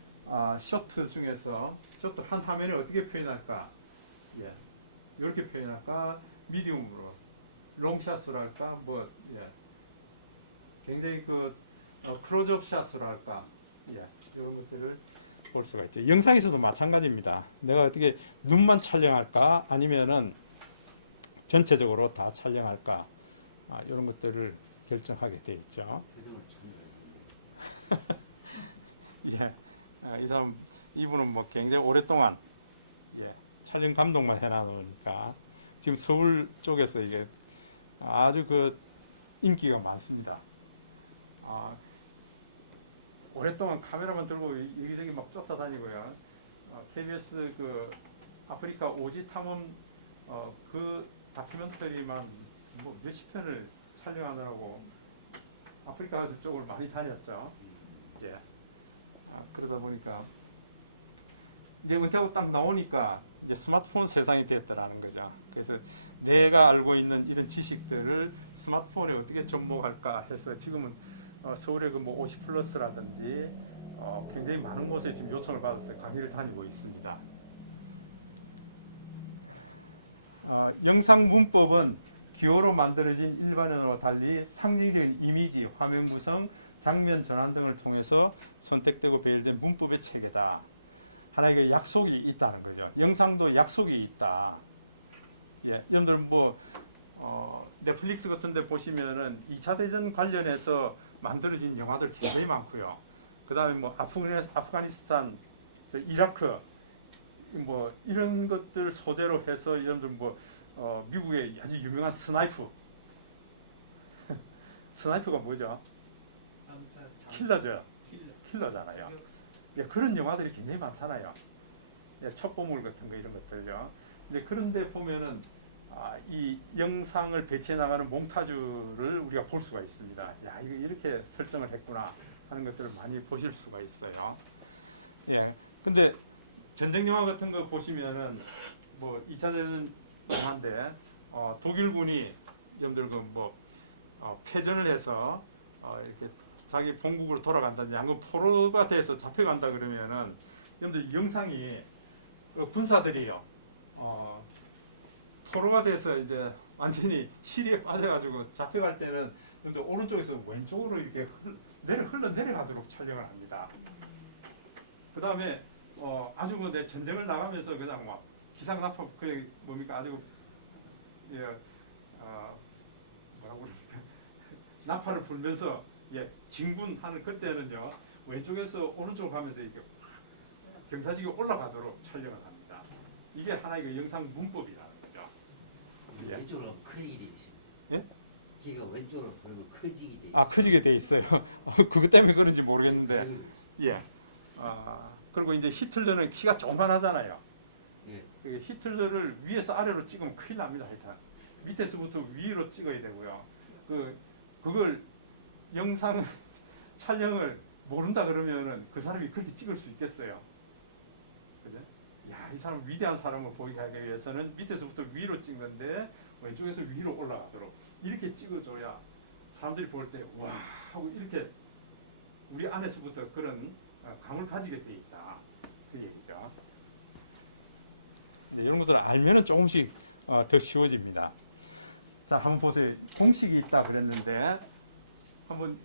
쇼트 중에서 쇼트 한 화면을 어떻게 표현할까? 예, 이렇게 표현할까? 미디움으로 롱샷으로 할까? 굉장히 클로즈업 샷으로 할까? 예, 이런 것들을 볼 수가 있죠. 영상에서도 마찬가지입니다. 내가 어떻게 눈만 촬영할까? 아니면은 전체적으로 다 촬영할까? 이런 것들을 결정하게 돼 있죠. 예, 이분은 뭐 굉장히 오랫동안 촬영 감독만 해놔놓으니까 지금 서울 쪽에서 이게 아주 인기가 많습니다. 오랫동안 카메라만 들고 여기저기 막 쫓아다니고요. KBS 아프리카 오지 탐험 그 다큐멘터리만 뭐 몇십 편을 촬영하더라고. 아프리카 쪽을 많이 다녔죠. 예. 그러다 보니까 이제 은퇴하고 딱 나오니까 이제 스마트폰 세상이 됐더라는 거죠. 그래서 내가 알고 있는 이런 지식들을 스마트폰에 어떻게 접목할까 해서 지금은 서울의 뭐 50플러스라든지 굉장히 많은 곳에 지금 요청을 받아서 강의를 다니고 있습니다. 영상 문법은 기호로 만들어진 일반언어와 달리 상징적인 이미지, 화면 구성, 장면 전환 등을 통해서 선택되고 배열된 문법의 체계다. 하나의 약속이 있다는 거죠. 영상도 약속이 있다. 예, 여러분들 넷플릭스 같은 데 보시면은 2차 대전 관련해서 만들어진 영화들 굉장히 많고요. 그 다음에 뭐 아프가니스탄, 이라크 이런 것들 소재로 해서 여러분들 미국의 아주 유명한 스나이퍼가 뭐죠? 킬러잖아요. 예, 그런 영화들이 굉장히 많잖아요. 예, 첩보물 같은 거 이런 것들요. 근데 그런데 보면은 이 영상을 배치해 나가는 몽타주를 우리가 볼 수가 있습니다. 야, 이거 이렇게 설정을 했구나 하는 것들을 많이 보실 수가 있어요. 예, 근데 전쟁 영화 같은 거 보시면은 2차 대전 영화인데 독일군이 여러분들 패전을 해서 이렇게 자기 본국으로 돌아간다든지 아니면 포로가 돼서 잡혀간다 그러면은 여러분들 영상이 군사들이요 포로가 돼서 이제 완전히 시리에 빠져가지고 잡혀갈 때는 여러분들 오른쪽에서 왼쪽으로 이렇게 흘러내려가도록 촬영을 합니다. 그 다음에 아주 내 전쟁을 나가면서 그냥 막 기상나팔 그 뭡니까 아주 뭐라고 나팔을 불면서 진군하는 그때는요 왼쪽에서 오른쪽으로 가면서 이렇게 경사지게 올라가도록 촬영을 합니다. 이게 하나의 그 영상 문법이라는 거죠. 예. 왼쪽으로 커지게 돼 있습니다. 예? 걔가 왼쪽으로 벌고 커지게 돼 있어요. 아 커지게 돼 있어요. 그것 때문에 그런지 모르겠는데 예. 그리고 이제 히틀러는 키가 조그만하잖아요. 예. 히틀러를 위에서 아래로 찍으면 큰일 납니다. 일단 밑에서부터 위로 찍어야 되고요. 그걸 영상 촬영을 모른다 그러면은 그 사람이 그렇게 찍을 수 있겠어요. 그죠? 야, 이 사람 위대한 사람을 보이게 하기 위해서는 밑에서부터 위로 찍는데 왼쪽에서 위로 올라가도록 이렇게 찍어줘야 사람들이 볼 때 와 하고 이렇게 우리 안에서부터 그런 감을 가지게 돼 있다. 그 얘기죠. 네, 이런 것들을 알면은 조금씩 더 쉬워집니다. 자, 한번 보세요. 공식이 있다 그랬는데 한번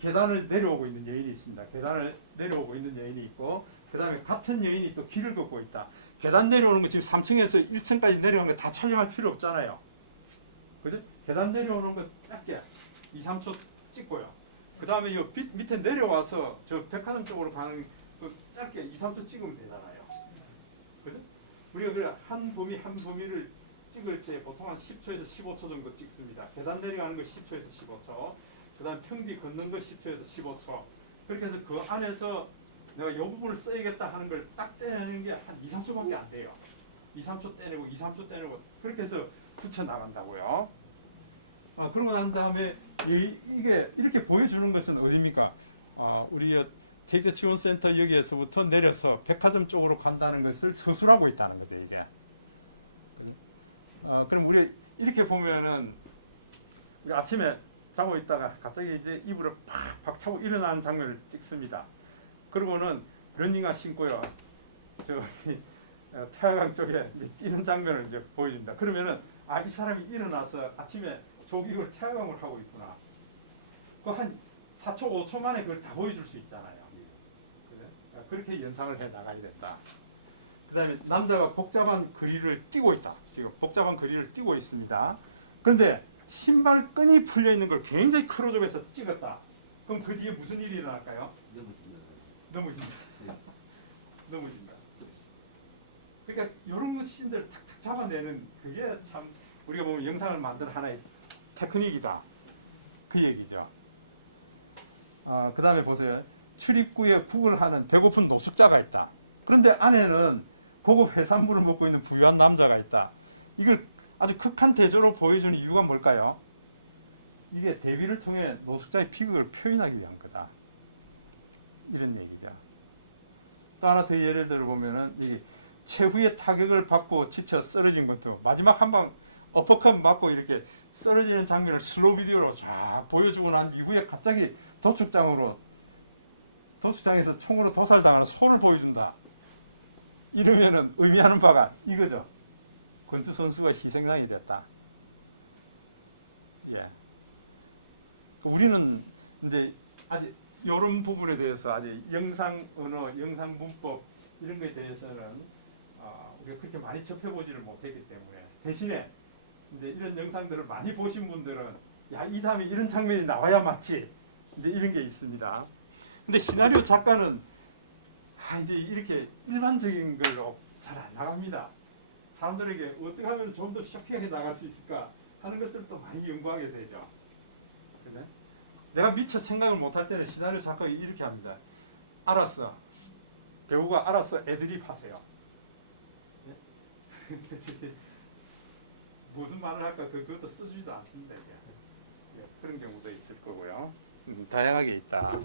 계단을 내려오고 있는 여인이 있습니다. 계단을 내려오고 있는 여인이 있고 그 다음에 같은 여인이 또 길을 걷고 있다. 계단 내려오는 거 지금 3층에서 1층까지 내려오는 거 다 촬영할 필요 없잖아요. 그죠? 계단 내려오는 거 짧게 2, 3초 찍고요. 그 다음에 이 밑에 내려와서 저 백화점 쪽으로 가는 거 짧게 2, 3초 찍으면 되잖아요. 그죠? 우리가 그래 한 범위 한 범위를 찍을 때 보통 한 10초에서 15초 정도 찍습니다. 계단 내려가는 거 10초에서 15초. 그 다음 평지 걷는 거 10초에서 15초. 그렇게 해서 그 안에서 내가 이 부분을 써야겠다 하는 걸 딱 떼내는 게 한 2, 3초밖에 안 돼요. 2, 3초 떼내고 2, 3초 떼내고 그렇게 해서 붙여나간다고요. 그러고 난 다음에 이게 이렇게 보여주는 것은 어디입니까? 우리 택지지원센터 여기에서부터 내려서 백화점 쪽으로 간다는 것을 서술하고 있다는 거죠. 이게. 그죠? 그럼 우리 이렇게 보면은 우리 아침에 자고 있다가 갑자기 이제 이불을 팍 박차고 일어나는 장면을 찍습니다. 그리고는 러닝화 신고요. 저기 태화강 쪽에 이제 뛰는 장면을 이제 보여줍니다. 그러면은 이 사람이 일어나서 아침에 조깅을 태화강을 하고 있구나. 그 한 4초, 5초 만에 그걸 다 보여줄 수 있잖아요. 그렇게 연상을 해 나가야 된다. 그 다음에 남자가 복잡한 거리를 뛰고 있다. 지금 복잡한 거리를 뛰고 있습니다. 그런데 신발끈이 풀려 있는 걸 굉장히 크로즈업해서 찍었다. 그럼 그 뒤에 무슨 일이 일어날까요? 넘어진다. 넘어진다. 그러니까 이런 씬들 탁탁 잡아내는 그게 참 우리가 보면 영상을 만드는 하나의 테크닉이다. 그 얘기죠. 그 다음에 보세요. 출입구에 북을 하는 배고픈 노숙자가 있다. 그런데 안에는 고급 해산물을 먹고 있는 부유한 남자가 있다. 이걸 아주 극한 대조로 보여주는 이유가 뭘까요? 이게 대비를 통해 노숙자의 비극을 표현하기 위한 거다. 이런 얘기죠. 또 하나 더 예를 들어 보면은 이게 최후의 타격을 받고 지쳐 쓰러진 것도 마지막 한 방 어퍼컷 맞고 이렇게 쓰러지는 장면을 슬로우 비디오로 쫙 보여주고 난 이후에 갑자기 도축장에서 총으로 도살당하는 소를 보여준다. 이러면은 의미하는 바가 이거죠. 권투 선수가 희생양이 됐다. 예. 우리는 이제 아직 이런 부분에 대해서 아직 영상 언어, 영상 문법 이런 것에 대해서는 우리가 그렇게 많이 접해보지를 못했기 때문에 대신에 이제 이런 영상들을 많이 보신 분들은 이 다음에 이런 장면이 나와야 맞지. 이제 이런 게 있습니다. 근데 시나리오 작가는 이제 이렇게 일반적인 걸로 잘 안 나갑니다. 사람들에게 어떻게 하면 좀 더 쇼킹하게 나갈 수 있을까 하는 것들도 많이 연구하게 되죠. 그래? 내가 미처 생각을 못할 때는 시나리오 작가가 이렇게 합니다. 알았어. 배우가 알았어. 애드립 하세요. 무슨 말을 할까 그것도 써주지도 않습니다. 그런 경우도 있을 거고요. 다양하게 있다.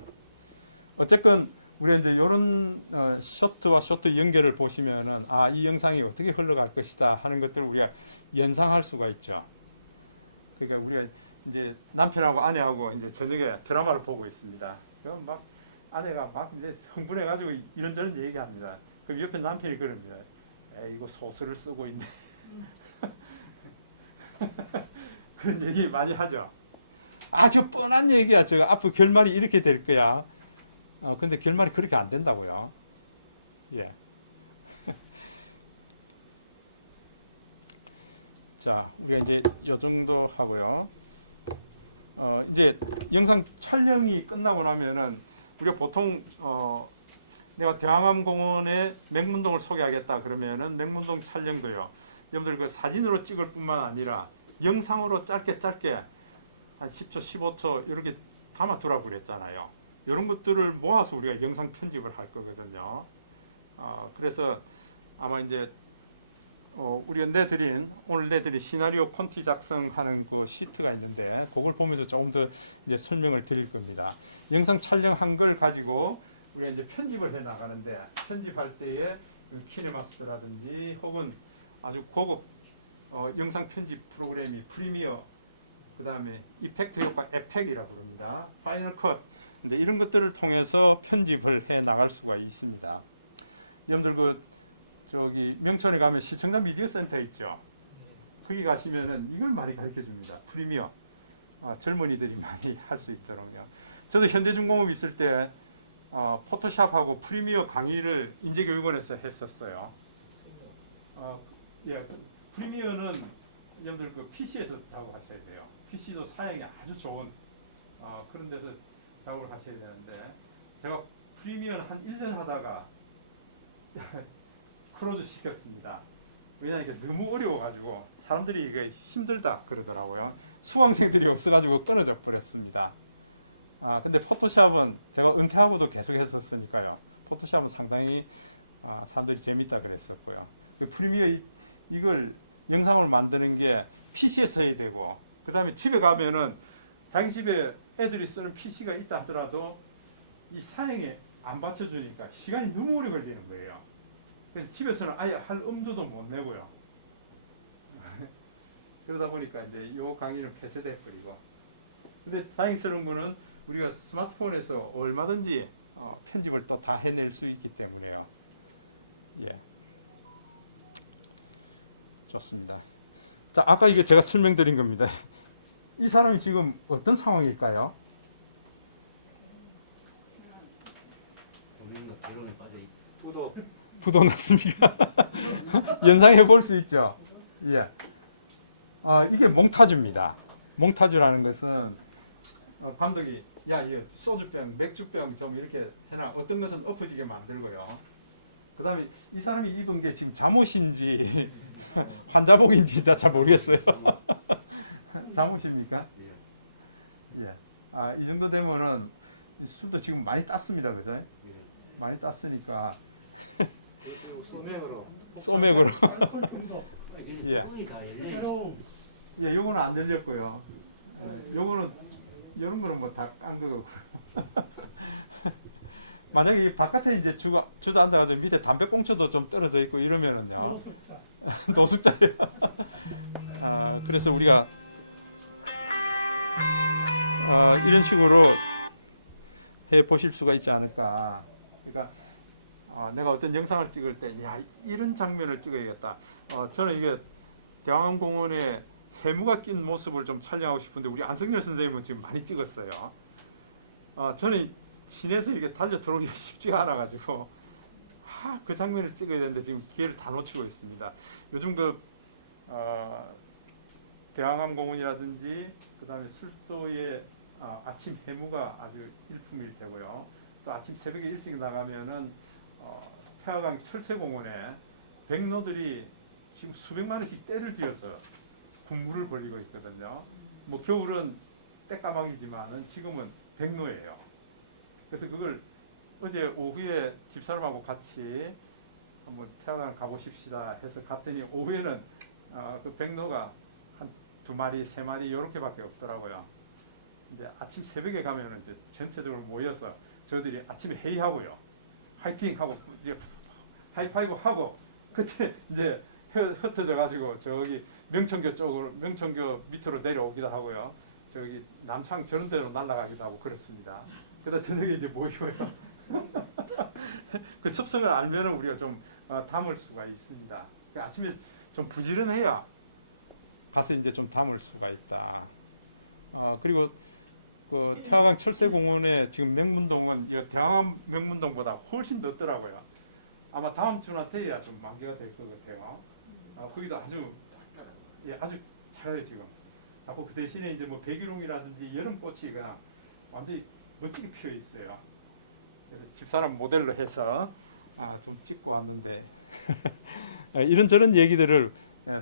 어쨌건 우리가 이제 이런 쇼트와 쇼트 연결을 보시면은 이 영상이 어떻게 흘러갈 것이다 하는 것들을 우리가 연상할 수가 있죠. 그러니까 우리가 이제 남편하고 아내하고 이제 저녁에 드라마를 보고 있습니다. 그럼 막 아내가 막 이제 흥분해가지고 이런저런 얘기합니다. 그 옆에 남편이 그럽니다. 이거 소설을 쓰고 있네. 그런 얘기 많이 하죠. 아주 뻔한 얘기야. 저 앞으로 결말이 이렇게 될 거야. 근데 결말이 그렇게 안 된다고요. 예. 자, 우리가 이제 요 정도 하고요. 이제 영상 촬영이 끝나고 나면은 우리가 보통 내가 대왕암공원의 맹문동을 소개하겠다 그러면은 맹문동 촬영도요. 여러분들 그 사진으로 찍을 뿐만 아니라 영상으로 짧게 한 10초, 15초 이렇게 담아두라고 그랬잖아요. 이런 것들을 모아서 우리가 영상 편집을 할 거거든요. 그래서 아마 이제 우리가 오늘 내드린 시나리오 콘티 작성하는 그 시트가 있는데 그걸 보면서 조금 더 이제 설명을 드릴 겁니다. 영상 촬영한 걸 가지고 우리가 이제 편집을 해 나가는데 편집할 때에 키네마스터라든지 혹은 아주 고급 영상 편집 프로그램이 프리미어, 그 다음에 이펙트 효과 에펙이라고 부릅니다. 파이널 컷. 근데 이런 것들을 통해서 편집을 해 나갈 수가 있습니다. 여러분들 저기 명천에 가면 시청자 미디어 센터 있죠. 거기 가시면은 이걸 많이 가르쳐 줍니다. 프리미어. 젊은이들이 많이 할 수 있도록요. 저도 현대중공업 있을 때 포토샵하고 프리미어 강의를 인재교육원에서 했었어요. 예, 프리미어는 여러분들 그 PC에서 작업하셔야 돼요. PC도 사양이 아주 좋은 그런 데서 작업을 하셔야 되는데 제가 프리미어는 한 1년 하다가 크로즈 시켰습니다. 왜냐하면 너무 어려워가지고 사람들이 이게 힘들다 그러더라고요. 수강생들이 없어가지고 끊어져 버렸습니다. 근데 포토샵은 제가 은퇴하고도 계속 했었으니까요. 포토샵은 상당히 사람들이 재밌다 그랬었고요. 그 프리미어 이걸 영상을 만드는 게 PC에서 해야 되고, 그 다음에 집에 가면은 자기 집에 애들이 쓰는 PC가 있다 하더라도 이 사양에 안 받쳐주니까 시간이 너무 오래 걸리는 거예요. 그래서 집에서는 아예 할 엄두도 못 내고요. 그러다 보니까 이제 요 강의는 폐쇄돼 버리고. 근데 다행스러운 거는 우리가 스마트폰에서 얼마든지 편집을 또 다 해낼 수 있기 때문에요. 예. 좋습니다. 자, 아까 이게 제가 설명드린 겁니다. 이 사람이 지금 어떤 상황일까요? 본인도 결혼에 빠져 있고 부도 났습니까? 연상해 볼 수 있죠. 예. 이게 몽타주입니다. 몽타주라는 것은 감독이 야, 이 소주병, 맥주병 좀 이렇게 해놔. 어떤 것은 엎어지게 만들고요. 그 다음에 이 사람이 입은 게 지금 잠옷인지 환자복인지 잘 모르겠어요. 잠옷입니까? 예. 예. 이 정도 되면은 술도 지금 많이 땄습니다. 그죠? 예. 많이 땄으니까 소맥으로. 소맥으로. 예. 문이 다 열려 있어. 예, 요거는 안 열렸고요. 요거는 이런 거는 뭐 다 깐 거고. 만약에 이 바깥에 이제 주저 앉아가지고 밑에 담배꽁초도 좀 떨어져 있고 이러면은요. 노숙자예요. 그래서 우리가 이런 식으로 해 보실 수가 있지 않을까. 그러니까 내가 어떤 영상을 찍을 때, 야, 이런 장면을 찍어야겠다. 저는 이게 대왕암공원에 해무가 낀 모습을 좀 촬영하고 싶은데 우리 안성열 선생님은 지금 많이 찍었어요. 저는 시내에서 이렇게 달려 들어오기가 쉽지가 않아가지고 그 장면을 찍어야 되는데 지금 기회를 다 놓치고 있습니다. 요즘 대왕암공원이라든지 그다음에 술도의 아침 해무가 아주 일품일 테고요. 또 아침 새벽에 일찍 나가면은 태화강 철새공원에 백로들이 지금 수백 마리씩 떼를 지어서 군무를 벌이고 있거든요. 뭐 겨울은 떼까마귀지만은 지금은 백로예요. 그래서 그걸 어제 오후에 집사람하고 같이 한번 태화강 가보십시다 해서 갔더니 오후에는 그 백로가 한 2마리, 3마리 이렇게밖에 없더라고요. 근데 아침 새벽에 가면은 이제 전체적으로 모여서 저들이 아침에 회의하고요, 파이팅하고 이제 하이파이브 하고 그때 이제 흩어져 가지고 저기 명천교 쪽으로, 명천교 밑으로 내려오기도 하고요, 저기 남창 저런 데로 날아가기도 하고 그렇습니다. 그러다 저녁에 이제 모여요. 그 습성을 알면은 우리가 좀 담을 수가 있습니다. 그 아침에 좀 부지런해야 가서 이제 좀 담을 수가 있다. 그리고 그 태화강 철새공원에 지금 명문동은 이 대왕암 명문동보다 훨씬 넓더라고요. 아마 다음 주나 돼야 좀 만개가 될 것 같아요. 거기도 아주 아주 작아요 지금. 자꾸 그 대신에 이제 뭐 백일홍이라든지 여름꽃이 그냥 완전히 멋지게 피어 있어요. 그래서 집사람 모델로 해서 좀 찍고 왔는데 이런저런 얘기들을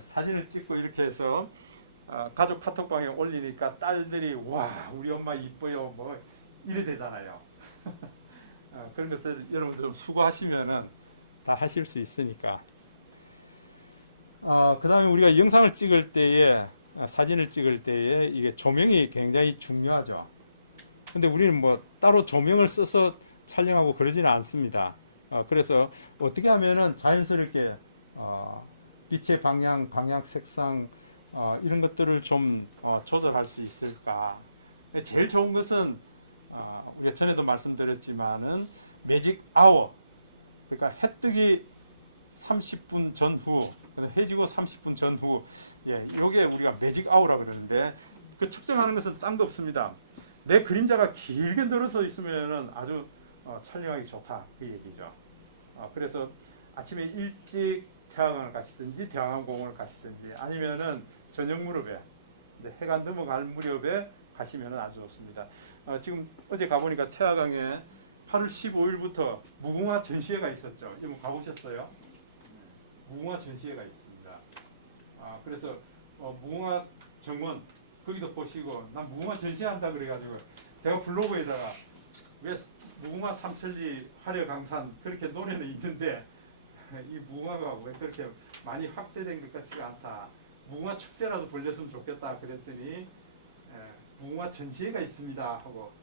사진을 찍고 이렇게 해서 가족 카톡방에 올리니까 딸들이 와 우리 엄마 이뻐요 뭐 이래 되잖아요. 그런 것들 여러분들 좀 수고하시면은 다 하실 수 있으니까. 그 다음에 우리가 영상을 찍을 때에 사진을 찍을 때에 이게 조명이 굉장히 중요하죠. 근데 우리는 뭐 따로 조명을 써서 촬영하고 그러지는 않습니다. 그래서 어떻게 하면은 자연스럽게 빛의 방향, 색상 이런 것들을 좀 조절할 수 있을까. 제일 좋은 것은 우리가 전에도 말씀드렸지만은 매직 아워, 그러니까 해 뜨기 30분 전후, 해 지고 30분 전후, 요게 우리가 매직 아워라 그러는데 그 측정하는 것은 딴 거 없습니다. 내 그림자가 길게 늘어서 있으면은 아주 촬영하기 좋다 그 얘기죠. 그래서 아침에 일찍 태화강을 가시든지 대왕암공원을 가시든지 아니면은 저녁 무렵에 이제 해가 넘어갈 무렵에 가시면 아주 좋습니다. 지금 어제 가보니까 태화강에 8월 15일부터 무궁화 전시회가 있었죠. 이분 가보셨어요? 무궁화 전시회가 있습니다. 그래서 무궁화 정원 거기도 보시고 난 무궁화 전시한다 그래가지고 제가 블로그에다가 왜 무궁화 삼천리 화려강산 그렇게 노래는 있는데 이 무궁화가 왜 그렇게 많이 확대된 것 같지가 않다. 무궁화 축제라도 벌렸으면 좋겠다 그랬더니 무궁화 전시회가 있습니다 하고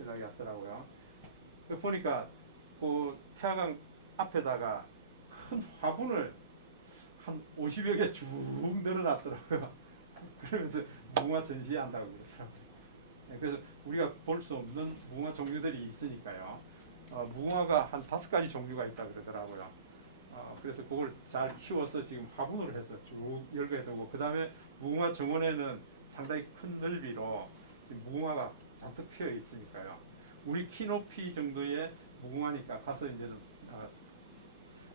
연락이 왔더라고요. 보니까 그 태화강 앞에다가 큰 화분을 한 50여 개 쭉 늘어놨더라고요. 그러면서 무궁화 전시한다고 그러더라고요. 그래서 우리가 볼 수 없는 무궁화 종류들이 있으니까요. 무궁화가 한 5가지 종류가 있다 그러더라고요. 그래서 그걸 잘 키워서 지금 화분으로 해서 쭉 열게 되고 그 다음에 무궁화 정원에는 상당히 큰 넓이로 무궁화가 잔뜩 피어 있으니까요. 우리 키 높이 정도의 무궁화니까 가서 이제 좀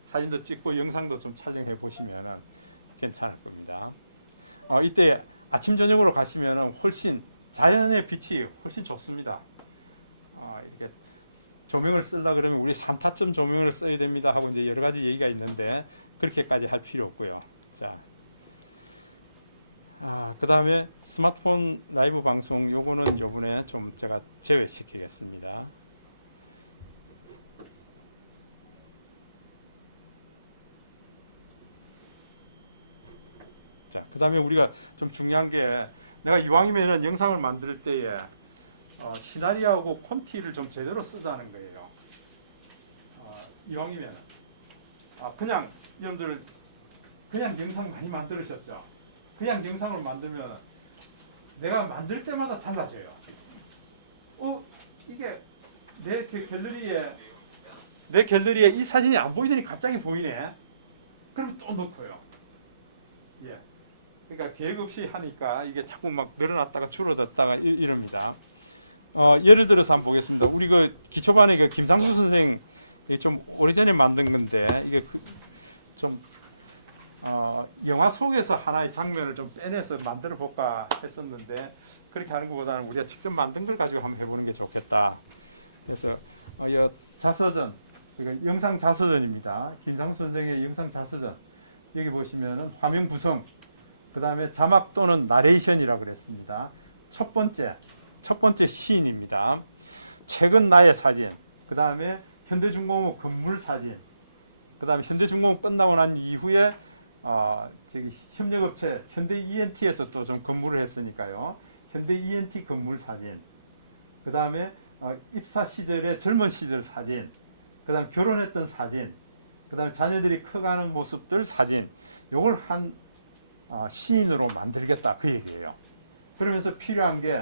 사진도 찍고 영상도 좀 촬영해 보시면 괜찮을 겁니다. 이때 아침 저녁으로 가시면 훨씬 자연의 빛이 훨씬 좋습니다. 이렇게 조명을 쓰려 그러면 우리 3타점 조명을 써야 됩니다 하고 이제 여러 가지 얘기가 있는데 그렇게까지 할 필요 없고요. 자, 그 다음에 스마트폰 라이브 방송 요거는 요번에 좀 제가 제외시키겠습니다. 자, 그 다음에 우리가 좀 중요한 게 내가 이왕이면은 영상을 만들 때에 시나리오하고 콘티를 좀 제대로 쓰자는 거예요. 이왕이면 그냥 여러분들 그냥 영상 많이 만들으셨죠? 그냥 영상을 만들면 내가 만들 때마다 달라져요. 이게 내 갤러리에 이 사진이 안 보이더니 갑자기 보이네. 그럼 또 넣고요. 그러니까 계획 없이 하니까 이게 자꾸 막 늘어났다가 줄어들었다가 이럽니다. 예를 들어서 한번 보겠습니다. 우리 그 기초반에 그 김상수 선생 좀 오래전에 만든 건데 이게 좀 영화 속에서 하나의 장면을 좀 빼내서 만들어 볼까 했었는데 그렇게 하는 것보다는 우리가 직접 만든 걸 가지고 한번 해보는 게 좋겠다. 그래서 자서전, 그러니까 영상 자서전입니다. 김상수 선생의 영상 자서전. 여기 보시면은 화면 구성, 그 다음에 자막 또는 나레이션이라고 그랬습니다. 첫 번째 시인입니다. 최근 나의 사진, 그 다음에 현대중공업 건물 사진, 그 다음에 현대중공업 끝나고 난 이후에 저기 협력업체 현대 ENT에서 또 좀 근무를 했으니까요. 현대 ENT 건물 사진, 그 다음에 입사 시절의 젊은 시절 사진, 그 다음에 결혼했던 사진, 그 다음에 자녀들이 커가는 모습들 사진, 요걸 한 시인으로 만들겠다 그 얘기예요. 그러면서 필요한 게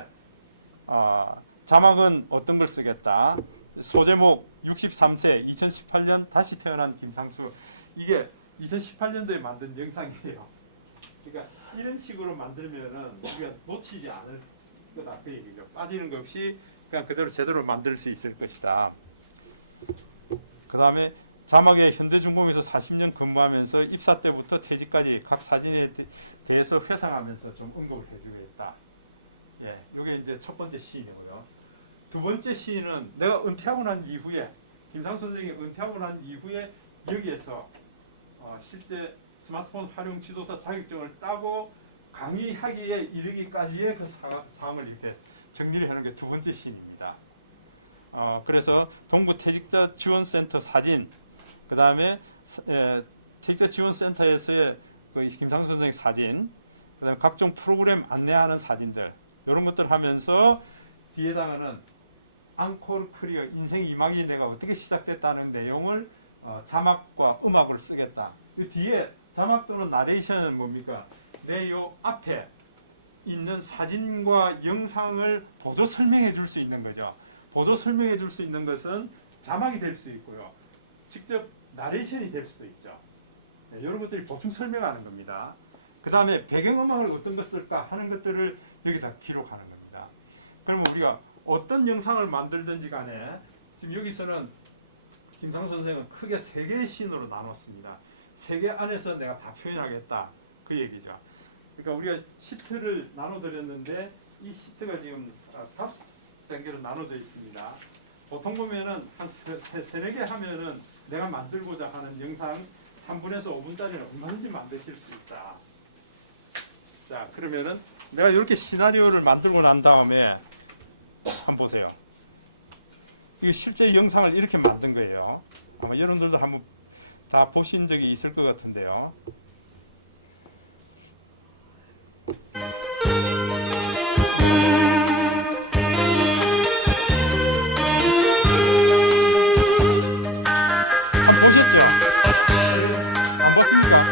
자막은 어떤 걸 쓰겠다. 소제목 63세 2018년 다시 태어난 김상수. 이게 2018년도에 만든 영상이에요. 그러니까 이런 식으로 만들면은 우리가 놓치지 않을 거다 그 얘기죠. 빠지는 것 없이 그냥 그대로 제대로 만들 수 있을 것이다. 그 다음에 자막에 현대중공에서 40년 근무하면서 입사 때부터 퇴직까지 각 사진에 대해서 회상하면서 좀 언급을 해주겠다. 예, 요게 이제 첫 번째 시인이고요. 두 번째 시인은 내가 은퇴하고 난 이후에 김상수 선생이 은퇴하고 난 이후에 여기에서 실제 스마트폰 활용 지도사 자격증을 따고 강의하기에 이르기까지의 그 사항을 이렇게 정리를 해놓은 게 두 번째 시인입니다. 그래서 동부 퇴직자 지원센터 사진, 그 다음에 퇴직자 지원센터에서의 그 김상수 선생 사진, 그 다음에 각종 프로그램 안내하는 사진들, 이런 것들 하면서 뒤에다가는 앙코르 크리어 인생 2막이 내가 어떻게 시작됐다는 내용을 자막과 음악으로 쓰겠다. 이 뒤에 자막 또는 나레이션은 뭡니까? 내 요 앞에 있는 사진과 영상을 보조 설명해 줄 수 있는 거죠. 보조 설명해 줄 수 있는 것은 자막이 될 수 있고요. 직접 나레이션이 될 수도 있죠. 네, 이런 것들이 보충 설명하는 겁니다. 그 다음에 배경음악을 어떤 것 쓸까 하는 것들을 여기다 기록하는 겁니다. 그러면 우리가 어떤 영상을 만들든지 간에 지금 여기서는 김상수 선생은 크게 3개의 씬으로 나눴습니다. 3개 안에서 내가 다 표현하겠다 그 얘기죠. 그러니까 우리가 시트를 나눠드렸는데 이 시트가 지금 5단계로 나눠져 있습니다. 보통 보면은 한 3-4개 하면은 내가 만들고자 하는 영상 3분에서 5분짜리는 얼마든지 만드실 수 있다. 자, 그러면은 내가 이렇게 시나리오를 만들고 난 다음에 한번 보세요. 이거 실제 영상을 이렇게 만든 거예요. 아마 여러분들도 한번 다 보신 적이 있을 것 같은데요. 한번 보셨죠? 안 봤습니까?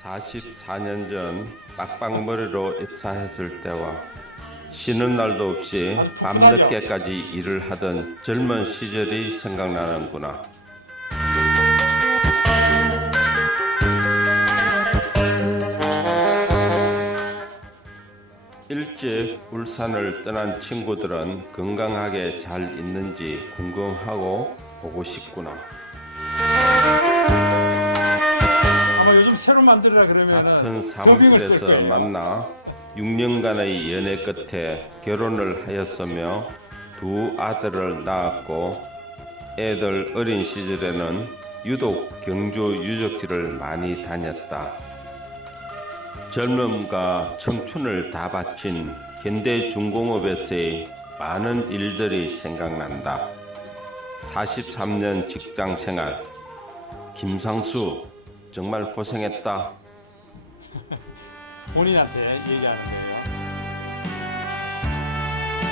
44년 전 빡빡머리로 입사했을 때와 쉬는 날도 없이 아주 풋풋하죠? 밤늦게까지 일을 하던 젊은 시절이 생각나는구나. 일찍 울산을 떠난 친구들은 건강하게 잘 있는지 궁금하고 보고 싶구나. 아마 요즘 새로 만들으라 그러면은 더빙을 쓸 거예요. 만나 6년간의 연애 끝에 결혼을 하였으며 2 아들을 낳았고, 애들 어린 시절에는 유독 경주 유적지를 많이 다녔다. 젊음과 청춘을 다 바친 현대 중공업에서의 많은 일들이 생각난다. 43년 직장 생활, 김상수 정말 고생했다. 본인한테 얘기하는 거예요.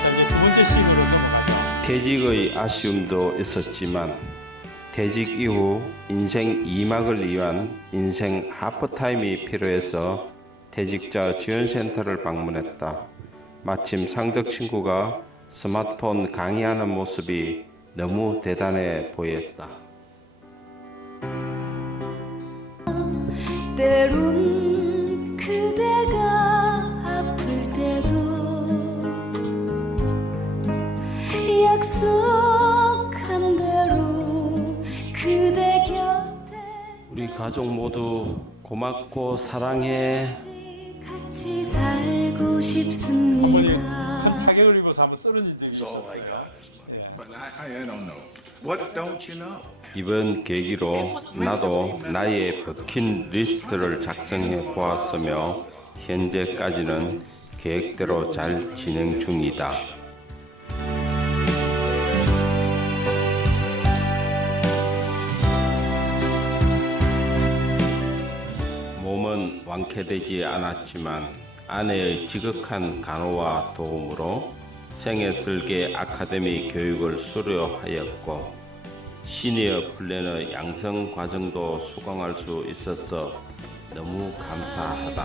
자, 이제 두 번째 씬으로 넘어가죠. 퇴직의 아쉬움도 있었지만 퇴직 이후 인생 2막을 위한 인생 하프타임이 필요해서 퇴직자 지원센터를 방문했다. 마침 상적 친구가 스마트폰 강의하는 모습이 너무 대단해 보였다. 때론 그대가 아플 때도 약속한 대로 그대 곁에 우리 가족 모두 고맙고 사랑해. 같이 살고 싶습니다. 한 번이 큰 타격을 입어서 한번 쓰러진 적이 있었어요. 예. I don't know. What don't you know? 이번 계기로 나도 나의 버킷리스트를 작성해 보았으며 현재까지는 계획대로 잘 진행 중이다. 몸은 완쾌되지 않았지만 아내의 지극한 간호와 도움으로 생애설계 아카데미 교육을 수료하였고 시니어 플래너 양성 과정도 수강할 수 있어서 너무 감사하다.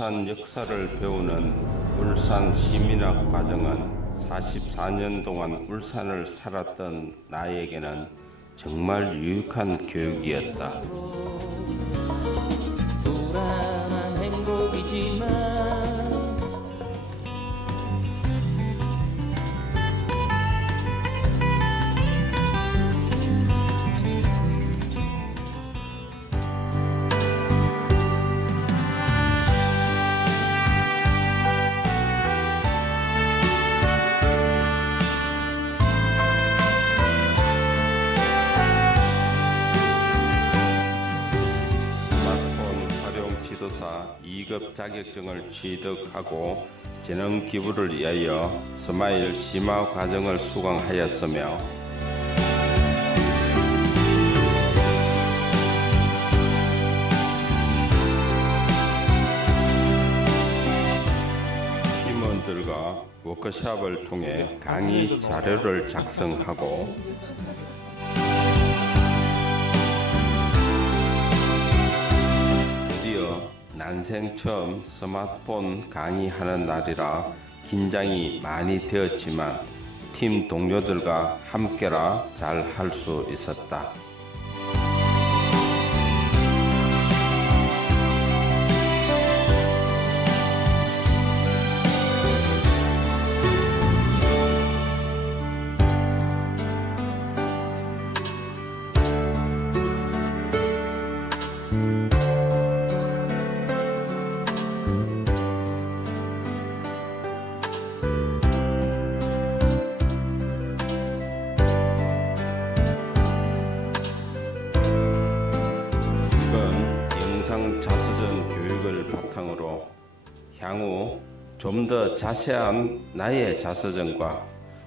울산 역사를 배우는 울산 시민학 과정은 44년 동안 울산을 살았던 나에게는 정말 유익한 교육이었다. 불안한 행복이지만 스마트폰 활용 지도사 2급 자격증을 취득하고 재능 기부를 위하여 스마일 심화 과정을 수강하였으며 팀원들과 워크숍을 통해 우리 강의 선생님도 나오네요. 자료를 작성하고 드디어 난생 처음 스마트폰 강의하는 날이라 긴장이 많이 되었지만 팀 동료들과 함께라 잘 할 수 있었다. 이번 영상 자서전 교육을 바탕으로 향후 좀 더 자세한 나의 자서전과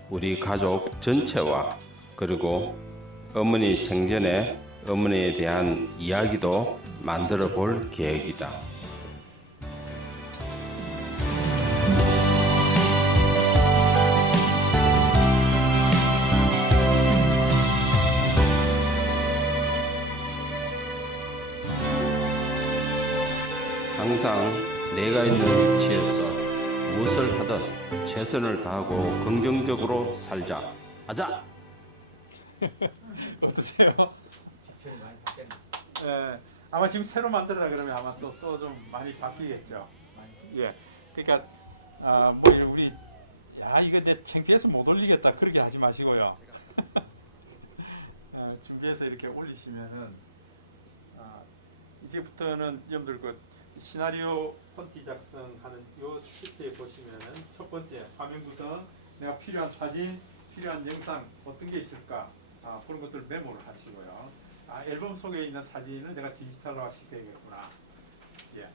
우리 가족 전체와 그리고 어머니 생전에 어머니에 대한 이야기도 만들어 볼 계획이다. 항상 내가 있는 위치에서 무엇을 하든 최선을 다하고 긍정적으로 살자. 아자! 어떠세요? 예, 아마 지금 새로 만들라 그러면 아마 또 좀 많이 바뀌겠죠. 예, 그러니까 뭐 우리 이거 내 창피해서 못 올리겠다 그렇게 하지 마시고요. 준비해서 이렇게 올리시면은 이제부터는 여러분들 그 시나리오 펀티 작성하는 요 시트에 보시면은 첫 번째 화면 구성, 내가 필요한 사진, 필요한 영상 어떤 게 있을까 그런 것들 메모를 하시고요. 앨범 속에 있는 사진을 내가 디지털화 시켜야겠구나. 예.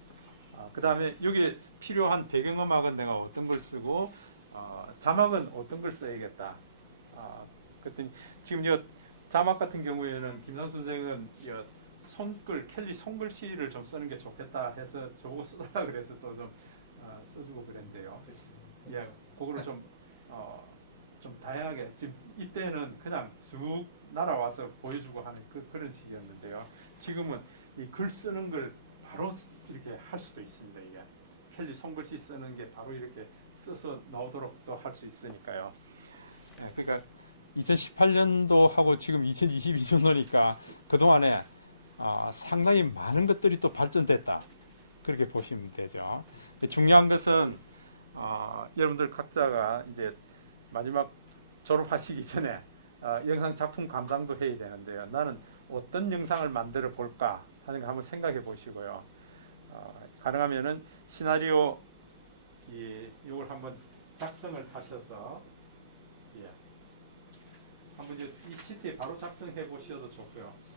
그 다음에 여기에 필요한 배경음악은 내가 어떤 걸 쓰고 자막은 어떤 걸 써야겠다. 그랬더니 지금 요 자막 같은 경우에는 김선 선생은 켈리 손글씨를 좀 쓰는 게 좋겠다 해서 저보고 쓰라 그래서 또 좀 써주고 그랬는데요. 예, 그거를 좀 다양하게 지금 이때는 그냥 쑥 날아와서 보여주고 하는 그런 식이었는데요. 지금은 이 글 쓰는 걸 바로 이렇게 할 수도 있습니다. 이게 켈리 손글씨 쓰는 게 바로 이렇게 써서 나오도록 또 할 수 있으니까요. 예, 그러니까 2018년도 하고 지금 2022년도니까 그 동안에 상당히 많은 것들이 또 발전됐다. 그렇게 보시면 되죠. 중요한 것은 여러분들 각자가 이제 마지막 졸업하시기 전에 영상 작품 감상도 해야 되는데요. 나는 어떤 영상을 만들어 볼까 하는 거 한번 생각해 보시고요. 가능하면은 시나리오 이걸 한번 작성을 하셔서 한번 이 시트에 바로 작성해 보셔도 좋고요.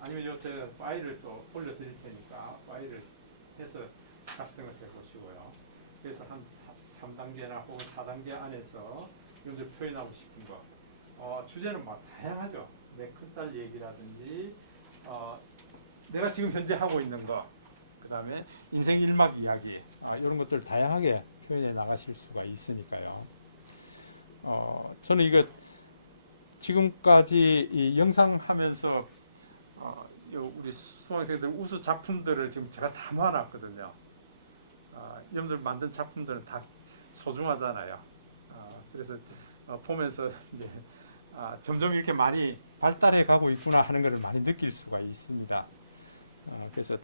아니면 제가 파일을 또 올려드릴 테니까 파일을 해서 작성을 해보시고요. 그래서 한 3단계나 혹은 4단계 안에서 여러분들 표현하고 싶은 거 주제는 막 다양하죠. 내 큰딸 얘기라든지 내가 지금 현재 하고 있는 거, 그 다음에 인생 일막 이야기 이런 것들 다양하게 표현해 나가실 수가 있으니까요. 저는 이거 지금까지 이 영상 하면서 우리 수강생들 우수 작품들을 지금 제가 다 모아놨거든요. 여러분들 만든 작품들은 다 소중하잖아요. 그래서 보면서 이제 점점 이렇게 많이 발달해 가고 있구나 하는 것을 많이 느낄 수가 있습니다. 그래서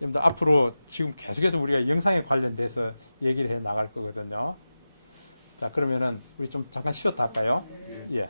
여러분들 앞으로 지금 계속해서 우리가 영상에 관련돼서 얘기를 해 나갈 거거든요. 자, 그러면은 우리 좀 잠깐 쉬었다 할까요? 예.